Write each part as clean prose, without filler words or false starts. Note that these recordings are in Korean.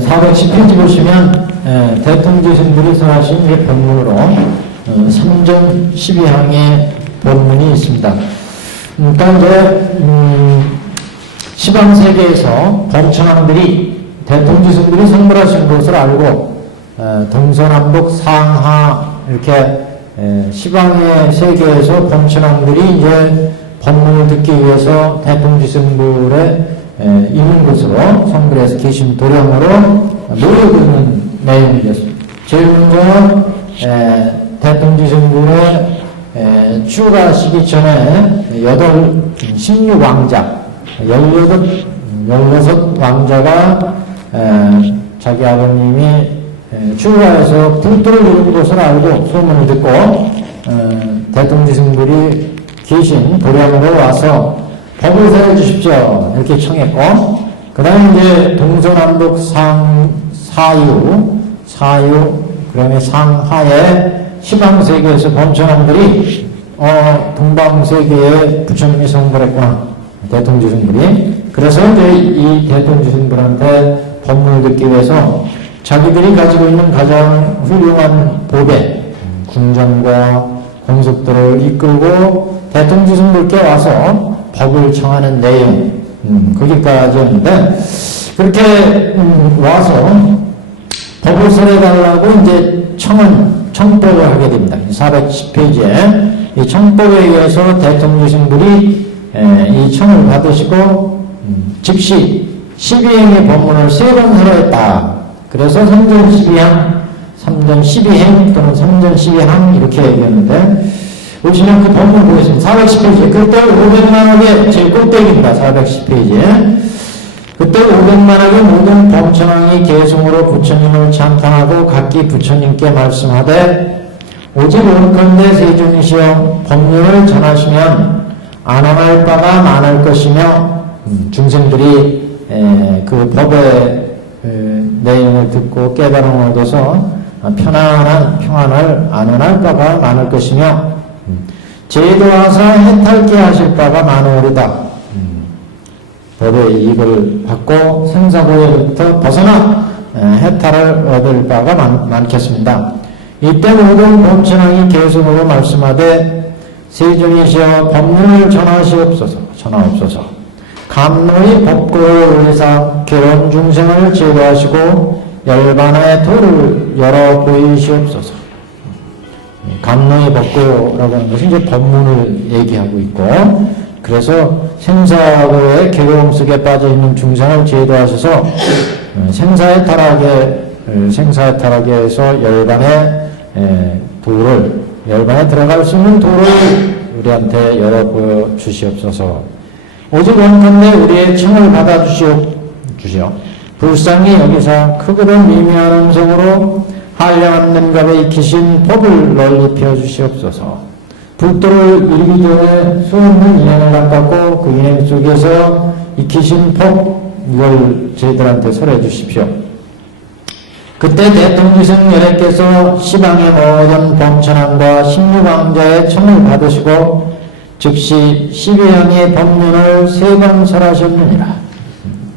410페이지 보시면 대통지승들이 설하신 이 본문으로 3전 12항의 본문이 있습니다. 그러니까 이제 시방세계에서 범천왕들이 대통지승들이 선물하신 것을 알고 동서남북 상하 이렇게 시방의 세계에서 범천왕들이 이제 법문을 듣기 위해서 대통지승불에 있는 곳으로 성불에서 계신 도량으로 모이고 있는 내용이었습니다. 제일 먼저 대통지승불에 추가하시기 전에 16왕자 16 왕자가 자기 아버님이 추가해서 불도를 이룬 것을 알고 소문을 듣고 대통지승불이 계신 도량으로 와서 법을 세워주십시오 이렇게 청했고, 그 다음에 이제 동서남북 사유 그 다음에 상하의 시방세계에서 범천왕들이 동방세계에 부처님이 성불했구나, 대통지승불이. 그래서 이제 이 대통지승불한테 법문을 듣기 위해서 자기들이 가지고 있는 가장 훌륭한 보배 궁전과 공습들을 이끌고 대통지승불께 와서 법을 청하는 내용, 거기까지였는데, 그렇게 와서 법을 설해달라고 이제 청법을 하게 됩니다. 410페이지에 이 청법에 의해서 대통지승불이 이 청을 받으시고 즉시 12행의 법문을 3번 설하였다. 그래서 3전 12항 또는 3전 12항 이렇게 얘기했는데, 보시면 그 법문 보겠습니다. 410페이지에 그때 500만억의 제일 꼴대기입니다. 410페이지에 그때 500만억의 모든 범천왕이 계승으로 부처님을 찬탄하고 각기 부처님께 말씀하되, 오직 옳건대 세존이시여 법륜을 전하시면 안원할 바가 많을 것이며, 중생들이 그 법의 내용을 듣고 깨달음을 얻어서 편안한 평안을 안원할 바가 많을 것이며, 제도하사 해탈케 하실 바가 많으리다. 법의 이익을 받고 생사고해부터 벗어나 해탈을 얻을 바가 많겠습니다. 이때 모든 범천왕이 계승으로 말씀하되, 세존이시여 법문을 전하옵소서. 감로의 법고를 올리사 괴로운 중생을 제도하시고 열반의 도를 열어 보이시옵소서. 감로의 법고라고 하는 것은 이제 법문을 얘기하고 있고, 그래서 생사고의 괴로움 속에 빠져 있는 중생을 제도하셔서 생사의 타락에서 열반의 도를, 열반에 들어갈 수 있는 도를 우리한테 열어 보여 주시옵소서. 오직 원컨대 우리의 청을 받아 주시오. 불쌍히 여기서 크고도 미묘한 음성으로 한량한 능갑에 익히신 법을 널리 펴주시옵소서. 불도를 이루기 전에 수없는 인연을 닦았고 그 인연 속에서 익히신 법, 이걸 저희들한테 설해 주십시오. 그때 대통지승 여래께서 시방의 모든 범천왕과 16왕자의 청을 받으시고 즉시 12항의 법문을 3번 설하셨느니라.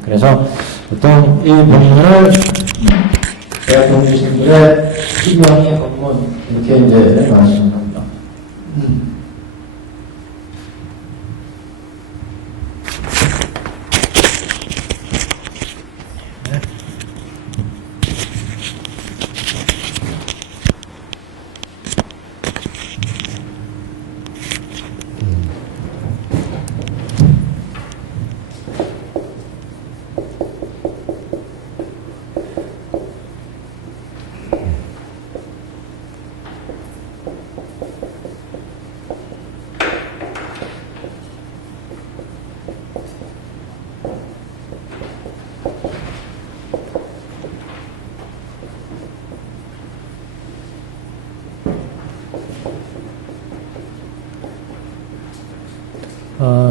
그래서 보통 이 법문을 대통지승들의 12항의 법문 이렇게 이제 말씀합니다.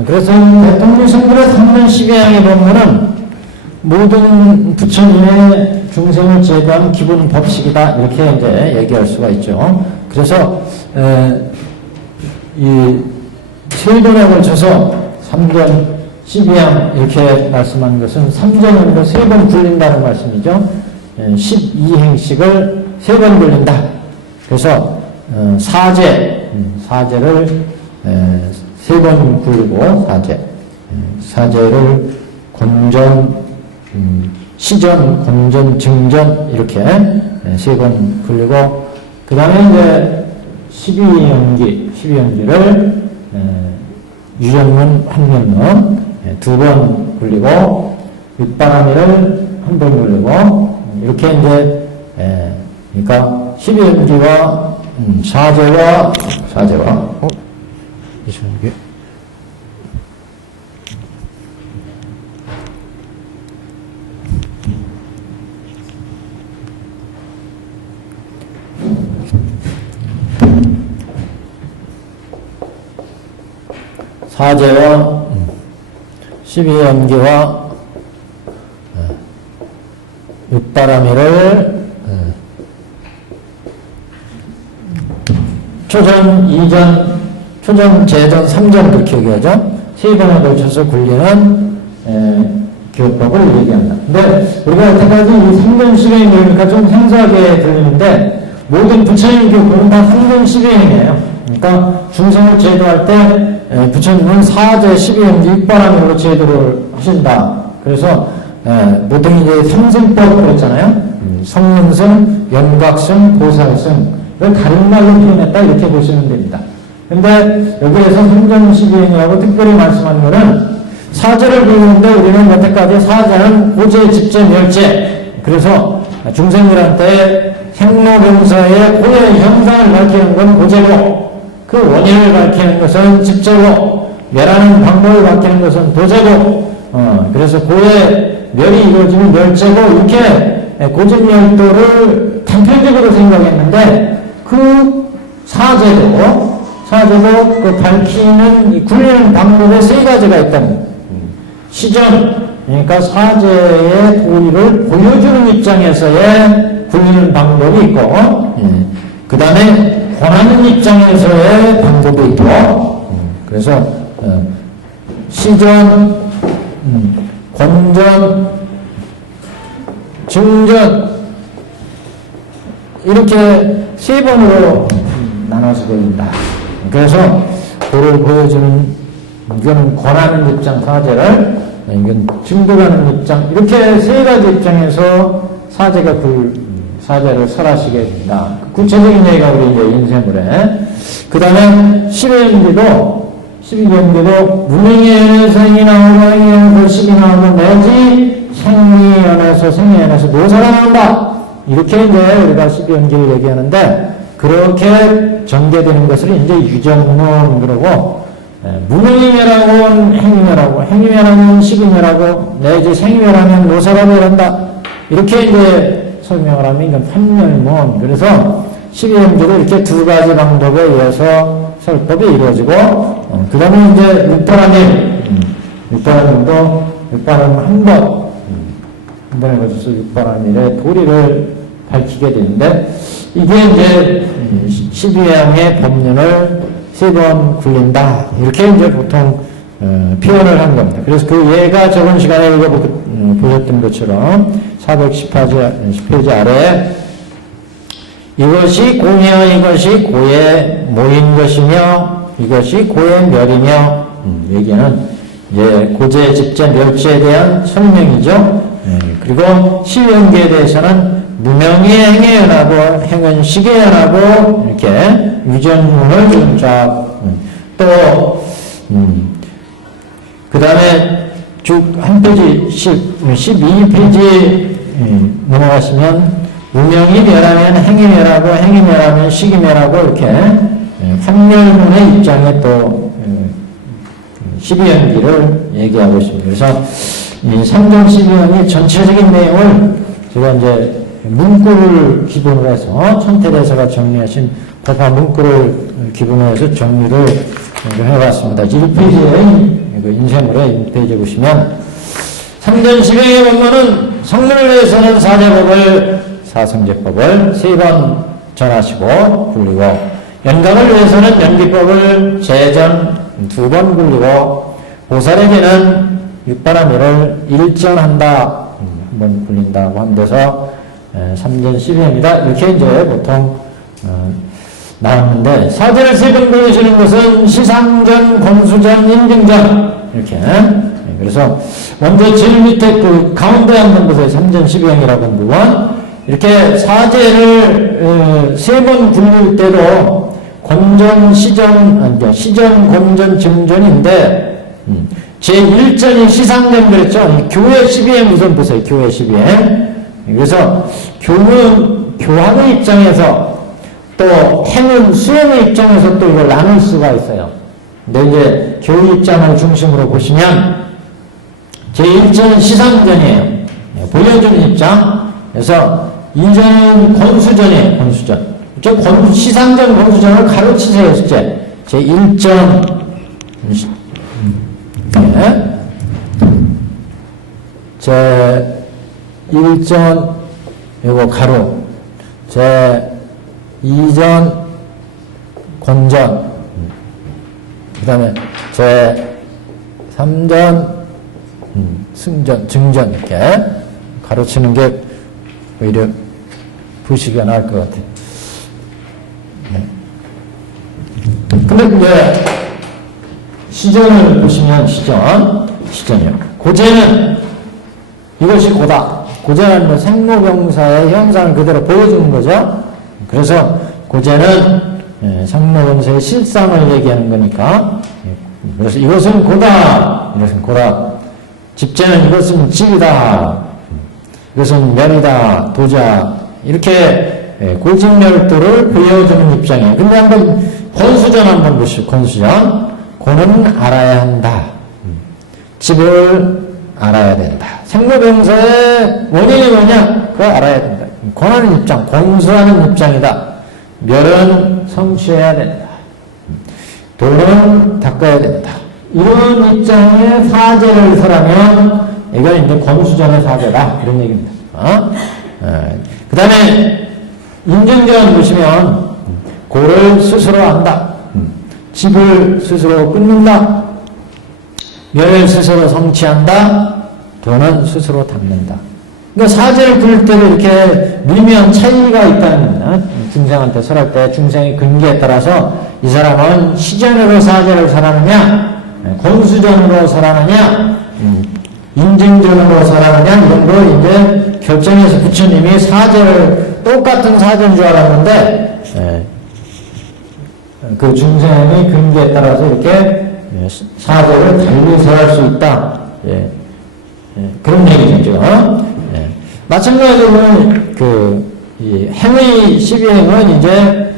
그래서 대통지승불의 3전 12항의 법문은 모든 부처님의 중생을 제도한 기본 법칙이다, 이렇게 이제 얘기할 수가 있죠. 그래서 이 세도락을 쳐서 3전 12항 이렇게 말씀한 것은 3전으로 3번 굴린다는 말씀이죠. 12행씩을 3번 굴린다. 그래서 사제를 3번 굴리고 사제를 권전, 시전, 권전, 증전 이렇게 3번 굴리고 그 다음에 이제 12연기를 유전문, 환면문 2번 굴리고 윗바람이를 1번 굴리고 이렇게 이제 그러니까 12연기와 사제와 이게 사제와 12연기와 윗바람이를 초전, 2전, 초전, 재전, 3전 그렇게 얘기하죠. 3번에 걸쳐서 굴리는 기호법을 얘기한다. 근데 우리가 여태까지 이 3전 12행이니까 좀 생소하게 들리는데 모든 부처님 기호법은 다 3전 12행이에요. 그러니까 중생을 제도할 때 부처님은 사제 12행기 윗바람으로 제도를 하신다. 그래서 보통 이제 삼승법 그랬잖아요. 성능승, 연각승, 보살승 이걸 다른 말로 표현했다 이렇게 보시면 됩니다. 근데 여기에서 3전 12행이라고 특별히 말씀하는 것은 사제를 부르는데 우리는 여태까지 사제는 고제, 집제, 멸제 그래서 중생들한테 행로병사의 고의 현상을 밝히는 건 고제고 그 원인을 밝히는 것은 집제고 멸하는 방법을 밝히는 것은 도제고 그래서 고의 멸이 이루어지는 멸제고 이렇게 고제멸도를 단편적으로 생각했는데 그 사제도 그 밝히는 굴리는 방법에 3가지가 있다는 시전 그러니까 사제의 도리를 보여주는 입장에서의 굴리는 방법이 있고 그 다음에 권하는 입장에서의 방법이 있고 그래서 시전, 권전, 증전 이렇게 3번으로 나눠서 보인다. 그래서 도를 보여주는 이건 권하는 입장 사제를 이건 증도하는 입장 이렇게 3가지 입장에서 사제를 설하시게 된다. 구체적인 얘기가 우리 이제 인쇄물에 그 다음에 12연기도 무명의연에서 행이 나오고 행위연에서 식이 나오고 내지 생리연에서 노사가 나온다. 이렇게 이제 우리가 12연기를 얘기하는데 그렇게 전개되는 것을 이제 유정문 그러고 무명의멸하고 행위멸하고 행위멸하면 식이멸하고 내지 생위멸하면 노사가 멸한다. 이렇게 이제 설명을 하면 이건 판멸문. 그래서 12연기도 이렇게 2가지 방법에 의해서 설법이 이루어지고 그 다음에 이제 육바람도 한 번에 걸쳐서 육바람일의 도리를 밝히게 되는데 이게 이제 12항의 법륜을 3번 굴린다. 이렇게 이제 보통 표현을 한 겁니다. 그래서 그 예가 저번 시간에 우리가 보셨던 것처럼 410페이지 아래에 이것이 공이여 이것이 고의 모인 것이며 이것이 고의 멸이며 여기는 이제 고제, 집제, 멸제에 대한 설명이죠. 그리고 시연계에 대해서는 무명의 행에 연하고 행은 식에 연하고 이렇게 유전문을 좀 쫙 또 그 다음에 쭉 한 페이지 12페이지 넘어가시면 무명이 멸하면 행이 멸하고 행이 멸하면 식이 멸하고 이렇게 환멸문의 입장에 또 12연기를 얘기하고 있습니다. 그래서 이 3종 12연이 전체적인 내용을 제가 이제 문구를 기본으로 해서 천태대사가 정리하신 법화 문구를 기본으로 해서 정리를 해봤습니다. 1페이지에 인쇄물에 1페이지에 보시면 3전 12행의 법문은 성문을 위해서는 사성제법을 3번 전하시고 굴리고 연각을 위해서는 연기법을 재전 2번 굴리고 보살에게는 육바라밀을 일전한다, 한번 불린다고 하는 데서 삼전 12회입니다. 이렇게 이제 보통 나왔는데, 사제를 세 번 불리시는 것은 시상전, 권수전, 인증전 이렇게. 그래서 먼저 제일 밑에 그 가운데 한번 보세요. 삼전 12행이라고 한 부분. 이렇게 사제를 세 번 불릴 때도 권전, 시전, 시전, 권전, 증전인데 제1전이 시상전 그랬죠. 교회 12행 우선 보세요. 교회 12행. 그래서 교환의 입장에서 또 행은 수행의 입장에서 또 이걸 나눌 수가 있어요. 근데 이제 교회 입장을 중심으로 보시면 제1전은 시상전이에요. 보여주는 입장. 그래서 2전은 권수전이에요. 권수전. 시상전, 권수전을 가르치세요. 제1전 제1전 요거 가로, 제2전 권전, 그 다음에 제3전 승전, 증전 이렇게 가르치는 게 오히려 부시가 나을 것 같아요. 근데 이제 시전을 보시면 시전이요. 고제는 이것이 고다. 고제는 생로병사의 현상을 그대로 보여주는 거죠. 그래서 고제는 생로병사의 실상을 얘기하는 거니까. 그래서 이것은 고다. 이것은 고다. 집제는 이것은 집이다. 이것은 멸이다. 도자. 이렇게 고직멸도를 보여주는 입장이에요. 근데 한번 권수전 한번 보시죠. 권수전. 고는 알아야 한다. 집을 알아야 된다. 생로병사의 원인이 뭐냐? 그걸 알아야 된다. 권하는 입장, 권수하는 입장이다. 멸은 성취해야 된다. 도는 닦아야 된다. 이런 입장의 사제를 설하면 이건 이제 권수전의 사제다. 이런 얘기입니다. 그 다음에 인증전 보시면 고를 스스로 한다. 집을 스스로 끊는다. 멸을 스스로 성취한다. 도는 스스로 닦는다. 그러니까 사제를 부를 때도 이렇게 미묘한 차이가 있다는 겁니다. 중생한테 설할 때 중생의 근기에 따라서 이 사람은 시전으로 사제를 설하느냐, 권수전으로 설하느냐, 인증전으로 설하느냐, 이런 거 이제 결정해서 부처님이 사제를 똑같은 사제인 줄 알았는데, 그 중생의 근기에 따라서 이렇게 사제를 달리 설할 수 있다. 그런 얘기죠, 지금. 마찬가지로 이 행의 12행은 이제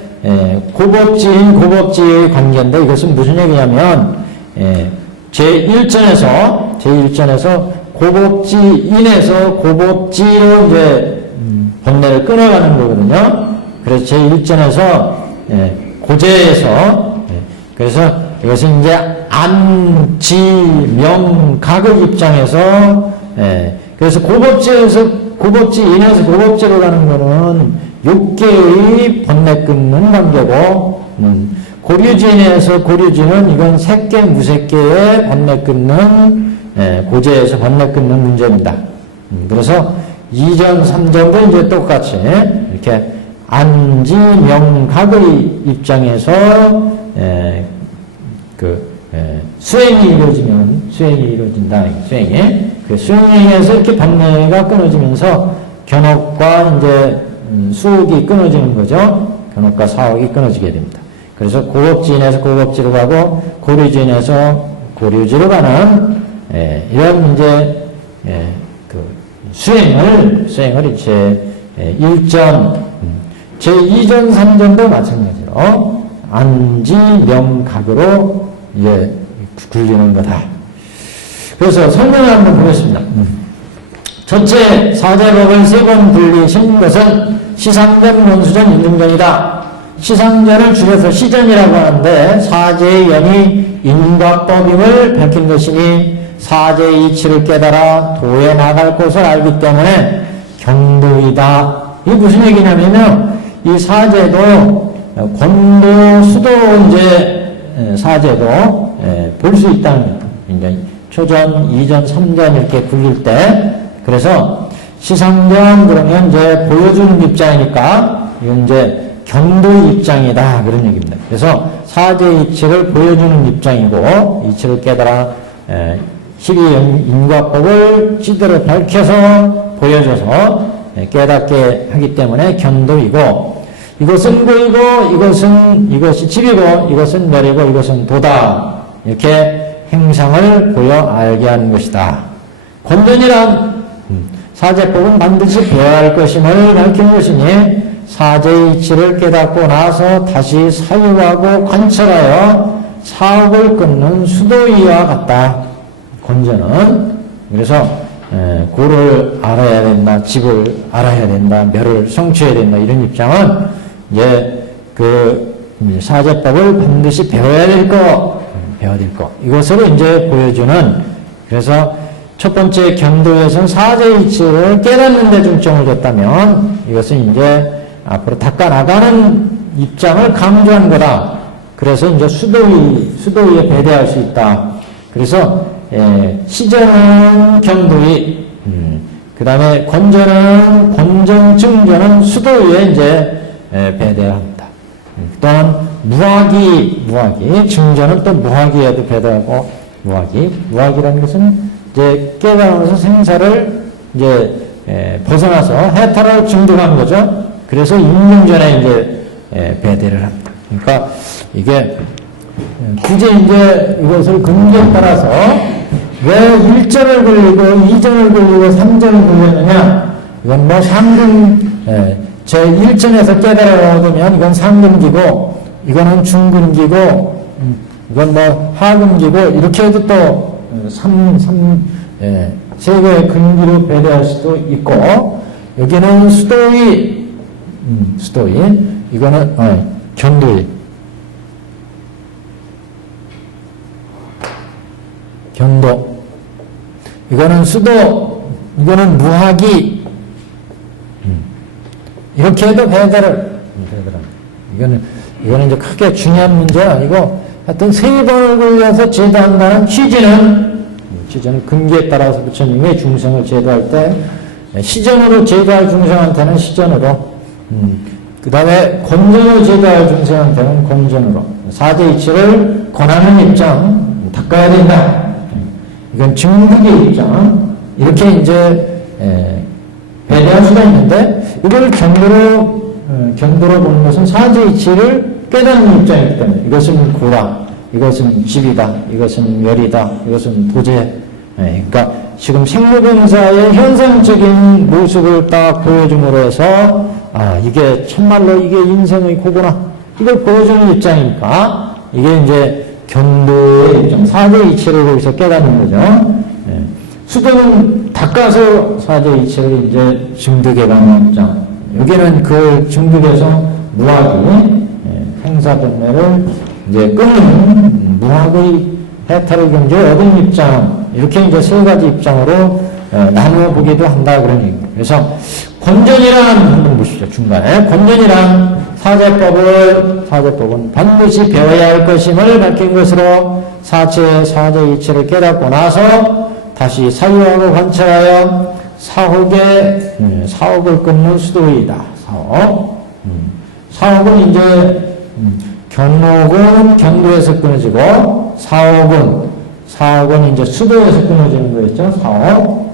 고법지인 고법지의 관계인데, 이것은 무슨 얘기냐면 제1전에서 고법지인에서 고법지로 이제 번뇌를 끊어가는 거거든요. 그래서 제1전에서 고제에서 그래서 이것은 이제 안지명각의 입장에서 그래서 고법지인에서 고법지로 가는 거는 6개의 번뇌 끊는 관계고, 고류지인에서 고류지는 이건 색계 무색계의 번뇌 끊는 고제에서 번뇌 끊는 문제입니다. 그래서 2전 3전도 이제 똑같이 이렇게 안지명각의 입장에서 수행이 이루어지면 수행이 이루어진다. 그 수행에서 이렇게 번뇌가 끊어지면서 견옥과 이제 수옥이 끊어지는 거죠. 견옥과 사옥이 끊어지게 됩니다. 그래서 고법지인에서 고법지로 가고 고류지인에서 고류지로 가는 이런 이제 수행을 이제 1전, 제2전, 3전도 마찬가지로 안지명각으로 이제 굴리는 거다. 그래서 설명을 한번 보겠습니다. 전체 사제법을 3번 불리신 것은 시상전, 권수전, 인증전이다. 시상전을 줄여서 시전이라고 하는데 사제의 연이 인과법임을 밝힌 것이니 사제의 이치를 깨달아 도에 나갈 곳을 알기 때문에 경도이다. 이게 무슨 얘기냐면요, 이 사제도 권도, 수도 이제 사제도 볼 수 있다는 거예요. 이제 초전, 2전, 3전 이렇게 굴릴 때, 그래서 시상전 그러면 이제 보여주는 입장이니까, 이건 이제 경도의 입장이다. 그런 얘기입니다. 그래서 사제 이치를 보여주는 입장이고, 이치를 깨달아, 12인과법을 제대로 밝혀서 보여줘서 깨닫게 하기 때문에 견도이고, 이것은 고이고, 이것이 집이고, 이것은 멸이고, 이것은 도다. 이렇게 행상을 보여 알게 하는 것이다. 권전이란 사제법은 반드시 배워야 할 것임을 밝히는 것이니 사제의 이치를 깨닫고 나서 다시 사유하고 관철하여 사업을 끊는 수도이와 같다. 권전은 그래서 고를 알아야 된다, 집을 알아야 된다, 멸을 성취해야 된다 이런 입장은 이제 그 사제법을 반드시 배워야 될 것, 배워야 될 것 이것으로 이제 보여주는 그래서 첫 번째 견도에서는 사제 이치를 깨닫는 데 중점을 뒀다면 이것은 이제 앞으로 닦아 나가는 입장을 강조한 거다. 그래서 이제 수도위에 배대할 수 있다. 그래서 시전은 견도위, 그 다음에 권전은 권전, 증전은 수도위에 이제 배대해야 합니다. 또한 무학이, 증전은 또 무학이에도 배대하고 무학이라는 것은 이제 깨달아서 생사를 이제 벗어나서 해탈을 증득한 거죠. 그래서 임명전에 이제 배대를 합니다. 그러니까 이게 굳이 이제 이것을 근거에 따라서 왜 1전을 걸리고 2전을 걸리고 3전을 걸렸느냐? 이건 뭐 제 1전에서 깨달아 얻으면 이건 상근기고 이거는 중근기고 이건 뭐 하근기고 이렇게 해도 또 세 개의 근기로 배대할 수도 있고 여기는 수도위 이거는 견도위 견도 이거는 수도 이거는 무학이 이렇게 해도 배대를 이거는 이제 크게 중요한 문제는 아니고 하여튼 3번을 굴려서 제도한다는 취지는 근기에 따라서 부처님의 중생을 제도할 때 시전으로 제도할 중생한테는 시전으로 그 다음에 권전으로 제도할 중생한테는 권전으로 사제 이치를 권하는 입장 닦아야 된다. 이건 증득의 입장 이렇게 이제 배대할 수가 있는데 이걸 견도로 보는 것은 사제 이치를 깨닫는 입장이기 때문에 이것은 고라, 이것은 집이다, 이것은 멸이다, 이것은 도제. 그러니까 지금 생로병사의 현상적인 모습을 딱 보여줌으로 해서 이게 참말로 이게 인생의 고구나 이걸 보여주는 입장이니까 이게 이제 견도의 입장, 사제 이치를 거기서 깨닫는 거죠. 수도는 닦아서 사제 이치를 이제 증득해가는 입장. 여기는 그 증득에서 무학이 행사변매를 이제 끊는 무학의 해탈의 경지를 얻은 입장. 이렇게 이제 세 가지 입장으로 나누어 보기도 한다 그런 얘기입니다. 그래서 권전이란 한번 보시죠. 중간에 권전이란 사제법은 반드시 배워야 할 것임을 밝힌 것으로 사제 이치를 깨닫고 나서 다시 사유하고 관찰하여 사옥을 끊는 수도이다. 사옥은 이제 견목은 견도에서 끊어지고 사옥은 이제 수도에서 끊어지는 거였죠. 사옥.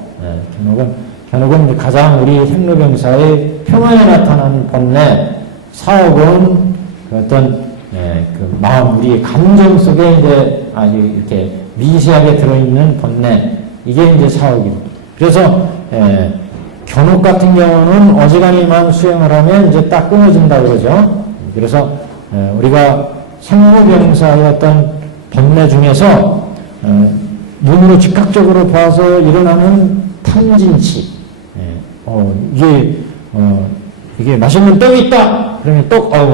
견옥은 이제 가장 우리 생로병사의 평안에 나타나는 본래. 사옥은 그 어떤 그 마음, 우리 감정 속에 이제 아주 이렇게 미세하게 들어있는 본래. 이게 이제 사옥입니다. 그래서 견옥 같은 경우는 어지간히만 수행을 하면 이제 딱 끊어진다 그러죠. 그래서 우리가 생로병사의 어떤 본래 중에서 눈으로 즉각적으로 봐서 일어나는 탐진치. 이게 맛있는 떡이 있다. 그러면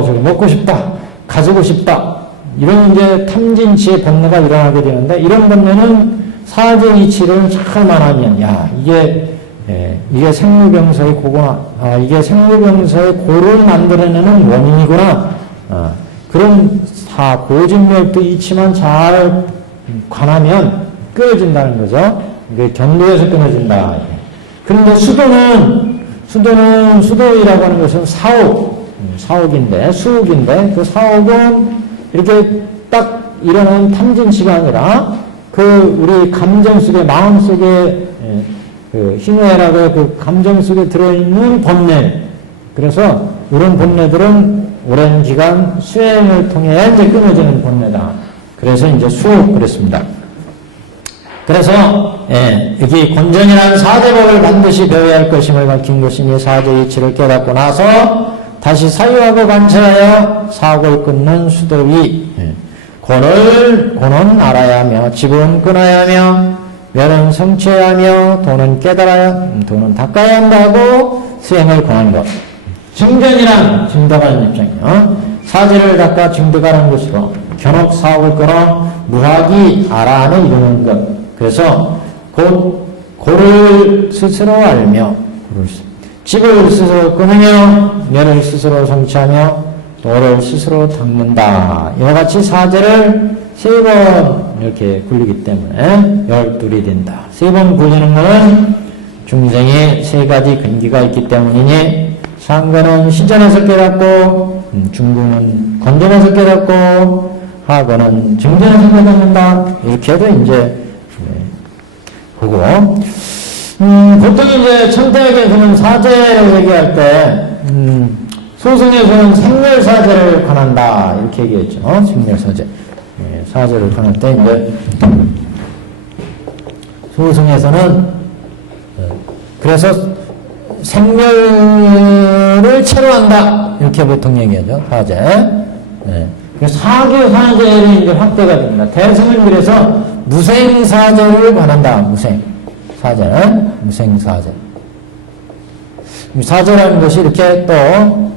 저기 먹고 싶다. 가지고 싶다. 이런 이제 탐진치의 본래가 일어나게 되는데 이런 본래는 사제 이치를 잘만 하면 이게 생로병사의 고구나. 이게 생로병사의 고를 만들어내는 원인이구나. 그런 고진멸도 이치만 잘 관하면 끊어진다는 거죠. 이게 경도에서 끊어진다. 그런데 수도이라고 하는 것은 사옥인데, 수옥인데, 그 사옥은 이렇게 딱 일어나는 탐진치가 아니라, 우리 감정 속에, 마음 속에, 그 희노애락의 그 감정 속에 들어있는 본래. 그래서 이런 본래들은 오랜 기간 수행을 통해 이제 끊어지는 본래다. 그래서 이제 수옥 그랬습니다. 그래서 여기 본전이라는 사제법을 반드시 배워야 할 것임을 밝힌 것이니 사제 이치를 깨닫고 나서 다시 사유하고 관찰하여 사고를 끊는 수도위 고는 알아야 하며 지분 끊어야 하며 멸은 성취해야 하며 도는 깨달아야 도는 닦아야 한다고 수행을 권한 것. 증전이란 증득하는 입장이요. 사제를 닦아 증득하는 것이고 견옥 사옥을 끊어 무학이 알아안에 이르는 것. 그래서 고를 스스로 알며 집을 스스로 끊으며 멸을 스스로 성취하며 도를 스스로 닦는다. 이와 같이 사제를 3번 이렇게 굴리기 때문에 12이 된다. 3번 굴리는 것은 중생의 3가지 근기가 있기 때문이니 상거는 시전에서 깨닫고 중궁은 건전에서 깨닫고 하거는 증전에서 깨닫는다. 이렇게 해도 이제 보고 보통 이제 천태학에서는 사제를 얘기할 때 소승에서는 생멸사제를 관한다 이렇게 얘기했죠. 생멸사제 사제를 관할 때 이제 소승에서는 그래서 생멸을 체로한다 이렇게 보통 얘기하죠. 사제. 사교 사제를 이제 확대가 됩니다. 대승은 그래서 무생사제를 관한다. 무생사제는 무생사제. 사제라는 것이 이렇게 또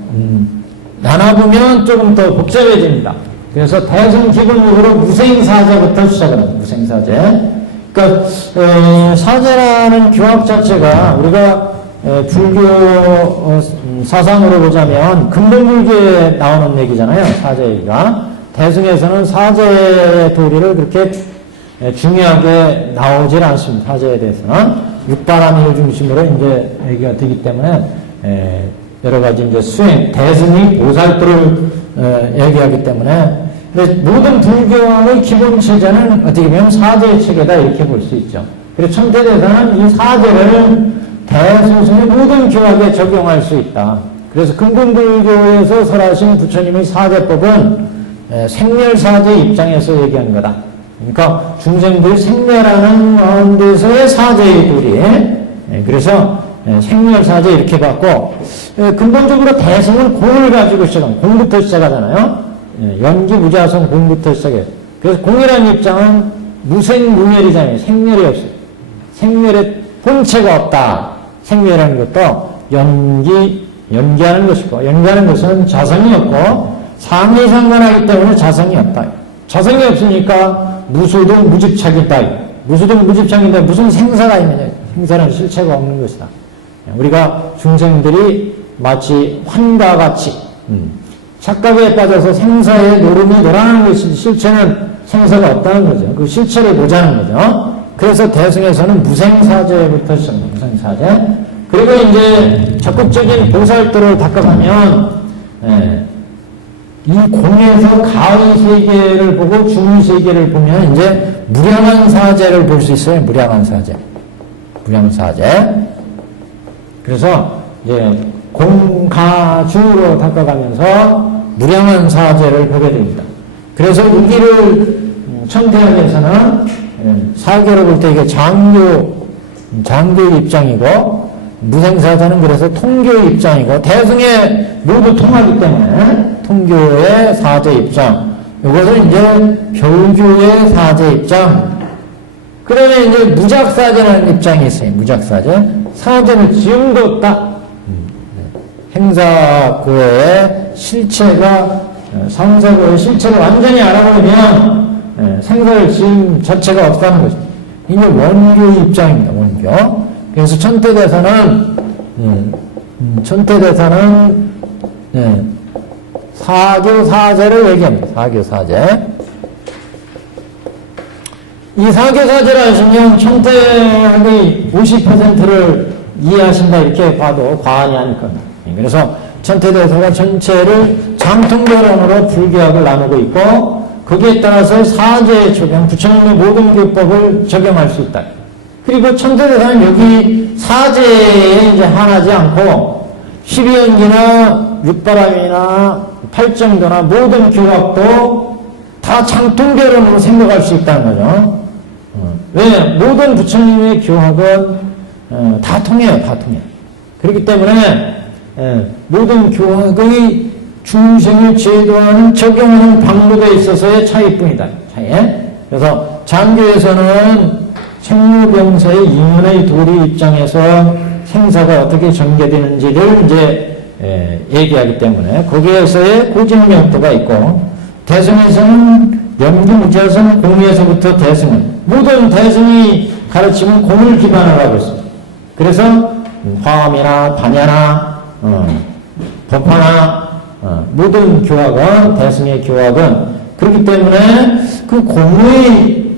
나눠보면 조금 더 복잡해집니다. 그래서 대승 기본적으로 무생사제부터 시작합니다. 무생사제. 그러니까 사제라는 교합 자체가 우리가 불교 사상으로 보자면 근본불교에 나오는 얘기잖아요. 사제 얘기가. 대승에서는 사제의 도리를 그렇게 중요하게 나오질 않습니다. 사제에 대해서는. 육바라밀 중심으로 이제 얘기가 되기 때문에 여러 가지 이제 수행, 대승이 보살도를 얘기하기 때문에 모든 불교의 기본 체제는 어떻게 보면 사제의 체계다 이렇게 볼 수 있죠. 그래서 천태대사는 이 사제를 대소승의 모든 교학에 적용할 수 있다. 그래서 근본불교에서 설하신 부처님의 사제법은 생멸사제 입장에서 얘기한 거다. 그러니까 중생들 생멸하는 가운데서의 사제의 도리. 그래서 생멸사제 이렇게 봤고 근본적으로 대승은 공을 가지고 시작합니다. 공부터 시작하잖아요. 연기무자성 공부터 시작해요. 그래서 공이라는 입장은 무생무멸이잖아요. 생멸이 없어요. 생멸의 본체가 없다. 생멸이라는 것도 연기하는 것이고 연기하는 것은 자성이 없고 상이상관하기 때문에 자성이 없다. 자성이 없으니까 무수동 무집착이다. 무수동 무집착인데 무슨 생사가 있느냐. 생사는 실체가 없는 것이다. 우리가 중생들이 마치 환과 같이 착각에 빠져서 생사의 노름이 놀아나는 것이 실체는 생사가 없다는 거죠. 그 실체를 보자는 거죠. 그래서 대승에서는 무생사제부터 시작합니다. 무생사제. 그리고 이제 적극적인 보살도를 닦아가면 이 공에서 가의 세계를 보고 중의 세계를 보면 이제 무량한 사제를 볼 수 있어요. 무량한 사제. 무량사제. 그래서 이제 공가주로 닦아가면서 무량한 사제를 보게 됩니다. 그래서 여기를 천태학에서는 사교를 볼 때 이게 장교 입장이고 무생사제는 그래서 통교 입장이고 대승에 모두 통하기 때문에 통교의 사제 입장. 이것은 이제 별교의 사제 입장. 그러면 이제 무작사제라는 입장이 있어요. 무작사제. 사제는 지음도 없다. 행사고의 실체가 상사고의 실체를 완전히 알아보면 생사의 지음 자체가 없다는 거죠. 이게 원교 입장입니다. 원교. 그래서 천태대사는 사교사제를 얘기합니다. 사교사제. 이 사교사제를 하시면 천태학의 50%를 이해하신다 이렇게 봐도 과언이 아닐 겁니다. 그래서 천태대사가 전체를 장통별론으로 불교학을 나누고 있고 거기에 따라서 사제의 적용, 부처님의 모든 교법을 적용할 수 있다. 그리고 천태대사는 여기 사제에 이제 한하지 않고 12연기나 육바람이나 팔정도나 모든 교학도 다 장통별론으로 생각할 수 있다는 거죠. 왜? 모든 부처님의 교학은 다 통해요. 다 통해요. 그렇기 때문에 모든 교학의 중생을 제도하는 적용하는 방법에 있어서의 차이뿐이다. 차이. 그래서 장교에서는 생로병사의 이문의 도리 입장에서 생사가 어떻게 전개되는지를 이제 얘기하기 때문에 거기에서의 고증명도가 있고 대승에서는 염기무자선 공에서부터 대승은 모든 대승이 가르치는 공을 기반으로 하고 있습니다. 그래서 화엄이나 반야나 법화나 모든 교학은 대승의 교학은 그렇기 때문에 그 공의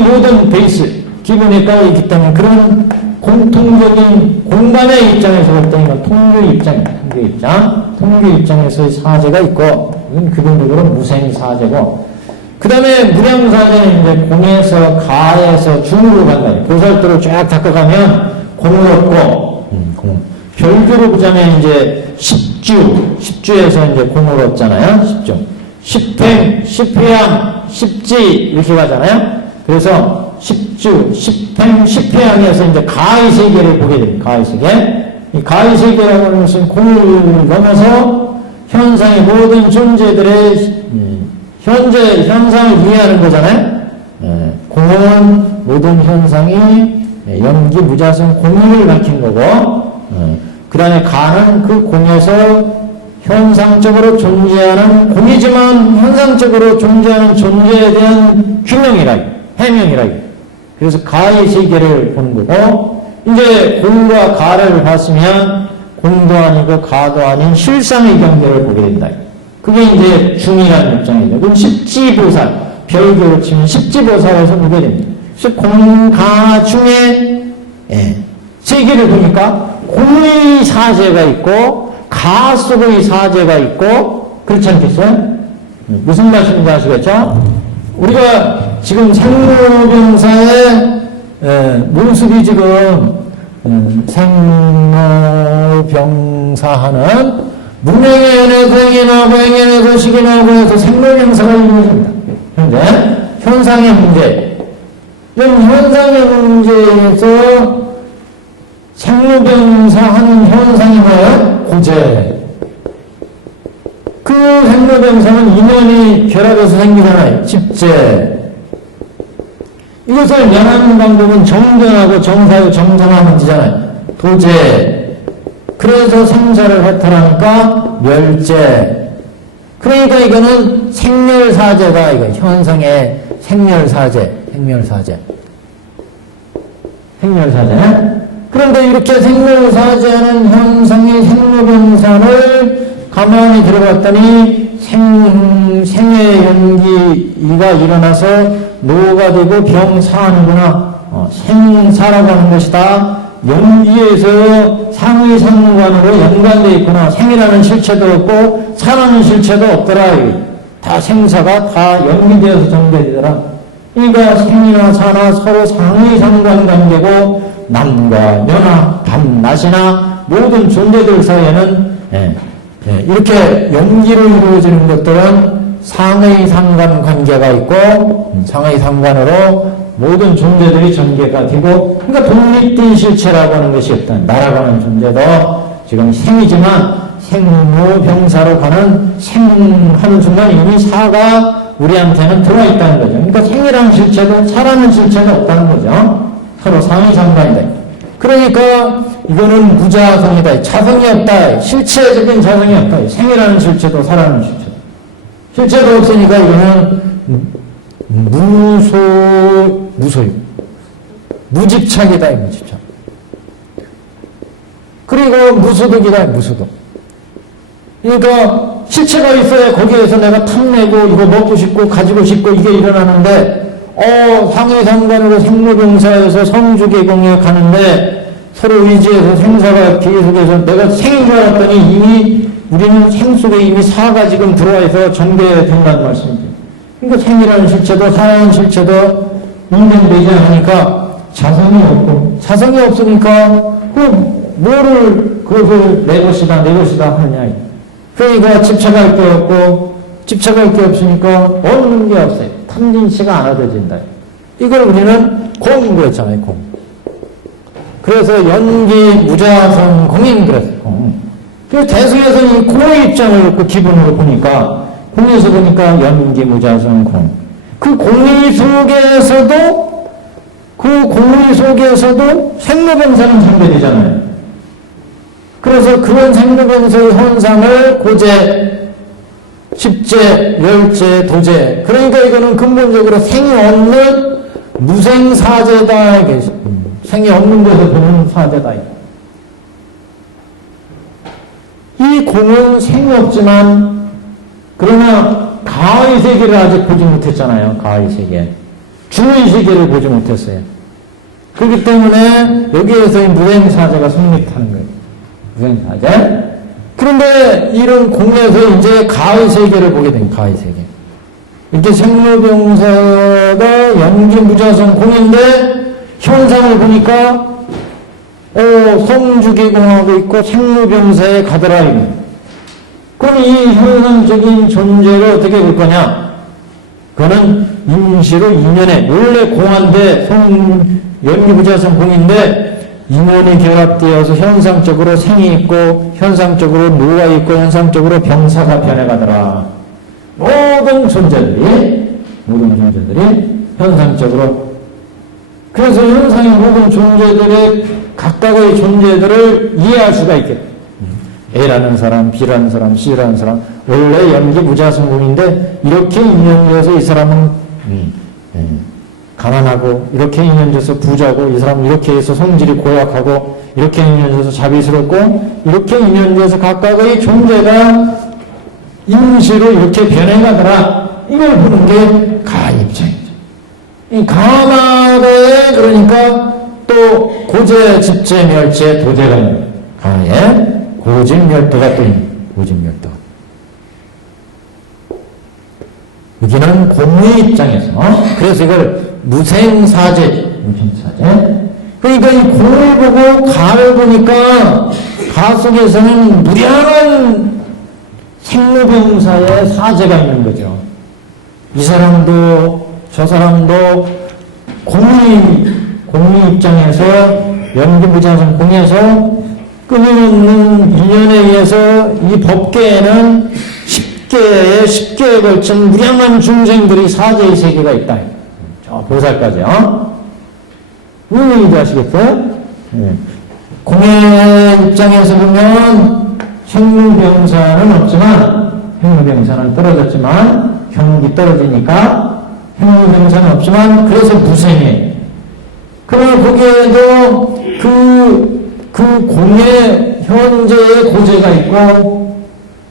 모든 베이스 기본에 깔려 있기 때문에 그런 공통적인 공간의 입장에서 볼 때 이건 통교 입장이에요. 통교 입장에서의 사제가 있고 이건 기본적으로 무생 사제고 그 다음에 무량사제는 이제 공에서 가에서 중으로 간다. 보살도를 쫙 닦아가면 공을 얻고 별교로 보자면 이제 10주에서 이제 공을 얻잖아요. 10주. 10행, 10회양, 10지 이렇게 가잖아요. 그래서 10주, 10행, 10회양에서 이제 가의 세계를 보게 됩니다. 가의 세계. 이 가의 세계라고 하는 것은 공을 넘어서 현상의 모든 존재들의 현재 현상을 이해하는 거잖아요. 공은 모든 현상이 염기 무자성 공을 밝힌 거고 그 다음에 가는 그 공에서 현상적으로 존재하는 공이지만 현상적으로 존재하는 존재에 대한 규명이라 해명이라. 그래서 가의 세계를 보는 거고 이제 공과 가를 봤으면 공도 아니고 가도 아닌 실상의 경계를 보게 된다. 그게 이제 중이라는 입장이죠. 그럼 십지보살, 별교로 치면 십지보살에서 보게 됩니다. 그래서 공가 중에 세계를 보니까 공의 사제가 있고 가 속의 사제가 있고 그렇지 않겠어요? 무슨 말씀인지 아시겠죠? 우리가 지금 생로병사의 모습이 지금 생로병사하는 문행에서 행에나고 행에서 식이나고 해서 생로병사가 이루어집니다. 현재 현상의 문제. 이런 현상의 문제에서 생로병사하는 현상이 뭐예요? 고재. 그 생로병사는 인연이 결합해서 생기잖아요. 집재. 이것을 면하는 방법은 정전하고 정사유 정정화 문제잖아요. 도재. 그래서 생사를 해탈하니까 멸재. 그러니까 이거는 생멸사제가 이거 현상의 생멸사제. 그런데 이렇게 생멸사제하는 현상의 생로병사를 가만히 들어봤더니 생의 연기가 일어나서 노가 되고 병사하는구나. 생사라고 하는 것이다. 연기에서 상의 상관으로 연관되어 있구나. 생이라는 실체도 없고 사라는 실체도 없더라. 다 생사가 다 연기되어서 전개되더라. 그러니까 생이나 사나 서로 상의 상관 관계고 남과 여나 밤낮이나 모든 존재들 사이에는 이렇게 연기로 이루어지는 것들은 상의 상관 관계가 있고 상의 상관으로 모든 존재들이 전개가 되고 그러니까 독립된 실체라고 하는 것이 없다. 나라고 하는 존재도 지금 생이지만 생로병사로 가는 생하는 순간 이미 사가 우리한테는 들어있다는 거죠. 그러니까 생이라는 실체도 사라는 실체는 없다는 거죠. 서로 상의 상관이다. 그러니까 이거는 무자성이다. 자성이 없다. 실체적인 자성이 없다. 생이라는 실체도 사라는 실체도. 실체도 없으니까 이거는 무소유. 무집착이다. 무집착. 그리고 무소득이다. 무소득. 그러니까 실체가 있어야 거기에서 내가 탐내고 이거 먹고 싶고 가지고 싶고 이게 일어나는데 상해상관으로 생로병사에서 성주계공에 가는데 서로 의지해서 생사가 계속해서 내가 생인 줄 알았더니 이미 우리는 생 속에 이미 사가 지금 들어와 있어 전개된다는 말씀이죠. 그러니까 생이라는 실체도 사라는 실체도 인정되지 않으니까 자성이 없으니까 그것을 내 것이다 하느냐. 그러니까 집착할 게 없고 집착할 게 없으니까 얻는 게 없어요. 탐진치가 안 얻어진다. 이걸 우리는 공인 그랬잖아요. 공. 그래서 연기 무자성 공인 그랬어요. 공. 그래서 대승에서는 이 공의 입장을 기본으로 보니까 공에서 보니까 연기 무자성 공. 그 공의 속에서도 생로병사는 상대되잖아요. 그래서 그런 생로병사의 현상을 고재, 십재, 열재, 도재. 그러니까 이거는 근본적으로 생이 없는 무생사제다. 생이 없는 곳에 보는 사제다. 이 공은 생이 없지만 그러나 가의 세계를 아직 보지 못했잖아요. 가의 세계. 중의 세계를 보지 못했어요. 그렇기 때문에 여기에서 이 무생사제가 성립하는 거예요. 무생사제. 그런데 이런 공에서 이제 가의 세계를 보게 됩니다. 가의 세계. 이렇게 생로병사가 연기무자성 공인데 현상을 보니까 성주계공하고 있고 생로병사에 가더라. 그럼 이 현상적인 존재를 어떻게 볼 거냐? 그거는 임시로 인연에 원래 공한데 연기무자성 공인데 인연이 결합되어서 현상적으로 생이 있고 현상적으로 노가 있고 현상적으로 병사가 변해가더라. 모든 존재들이 현상적으로 그래서 현상의 모든 존재들의 각각의 존재들을 이해할 수가 있겠다. A라는 사람, B라는 사람, C라는 사람 원래 연기무자성 공인데 이렇게 인연되어서 이 사람은 가난하고 이렇게 인연돼서 부자고 이 사람은 이렇게 해서 성질이 고약하고 이렇게 인연돼서 자비스럽고 이렇게 인연돼서 각각의 존재가 임시로 이렇게 변해가더라. 이걸 보는 게 가 입장이죠. 이 가마에 그러니까 또 고재, 집재, 멸재, 도재가 있는 가에 고집멸도가 또 있는 고집멸도. 여기는 공의 입장에서 그래서 이걸 무생사제. 그러니까 이 공을 보고 가를 보니까 가 속에서는 무량한 생로병사의 사제가 있는 거죠. 이 사람도 저 사람도 공의 입장에서 연기무자성 공에서 끊임없는 인연에 의해서 이 법계에는 10개에 걸친 무량한 중생들이 사제의 세계가 있다. 저 보살까지요. 무슨 얘기인지 아시겠어요? 공의 입장에서 보면 생로병사는 없지만 생로병사는 떨어졌지만 경기 떨어지니까 생로병사는 없지만 그래서 무생해. 그러나 거기에도 그 공의 현재의 고재가 있고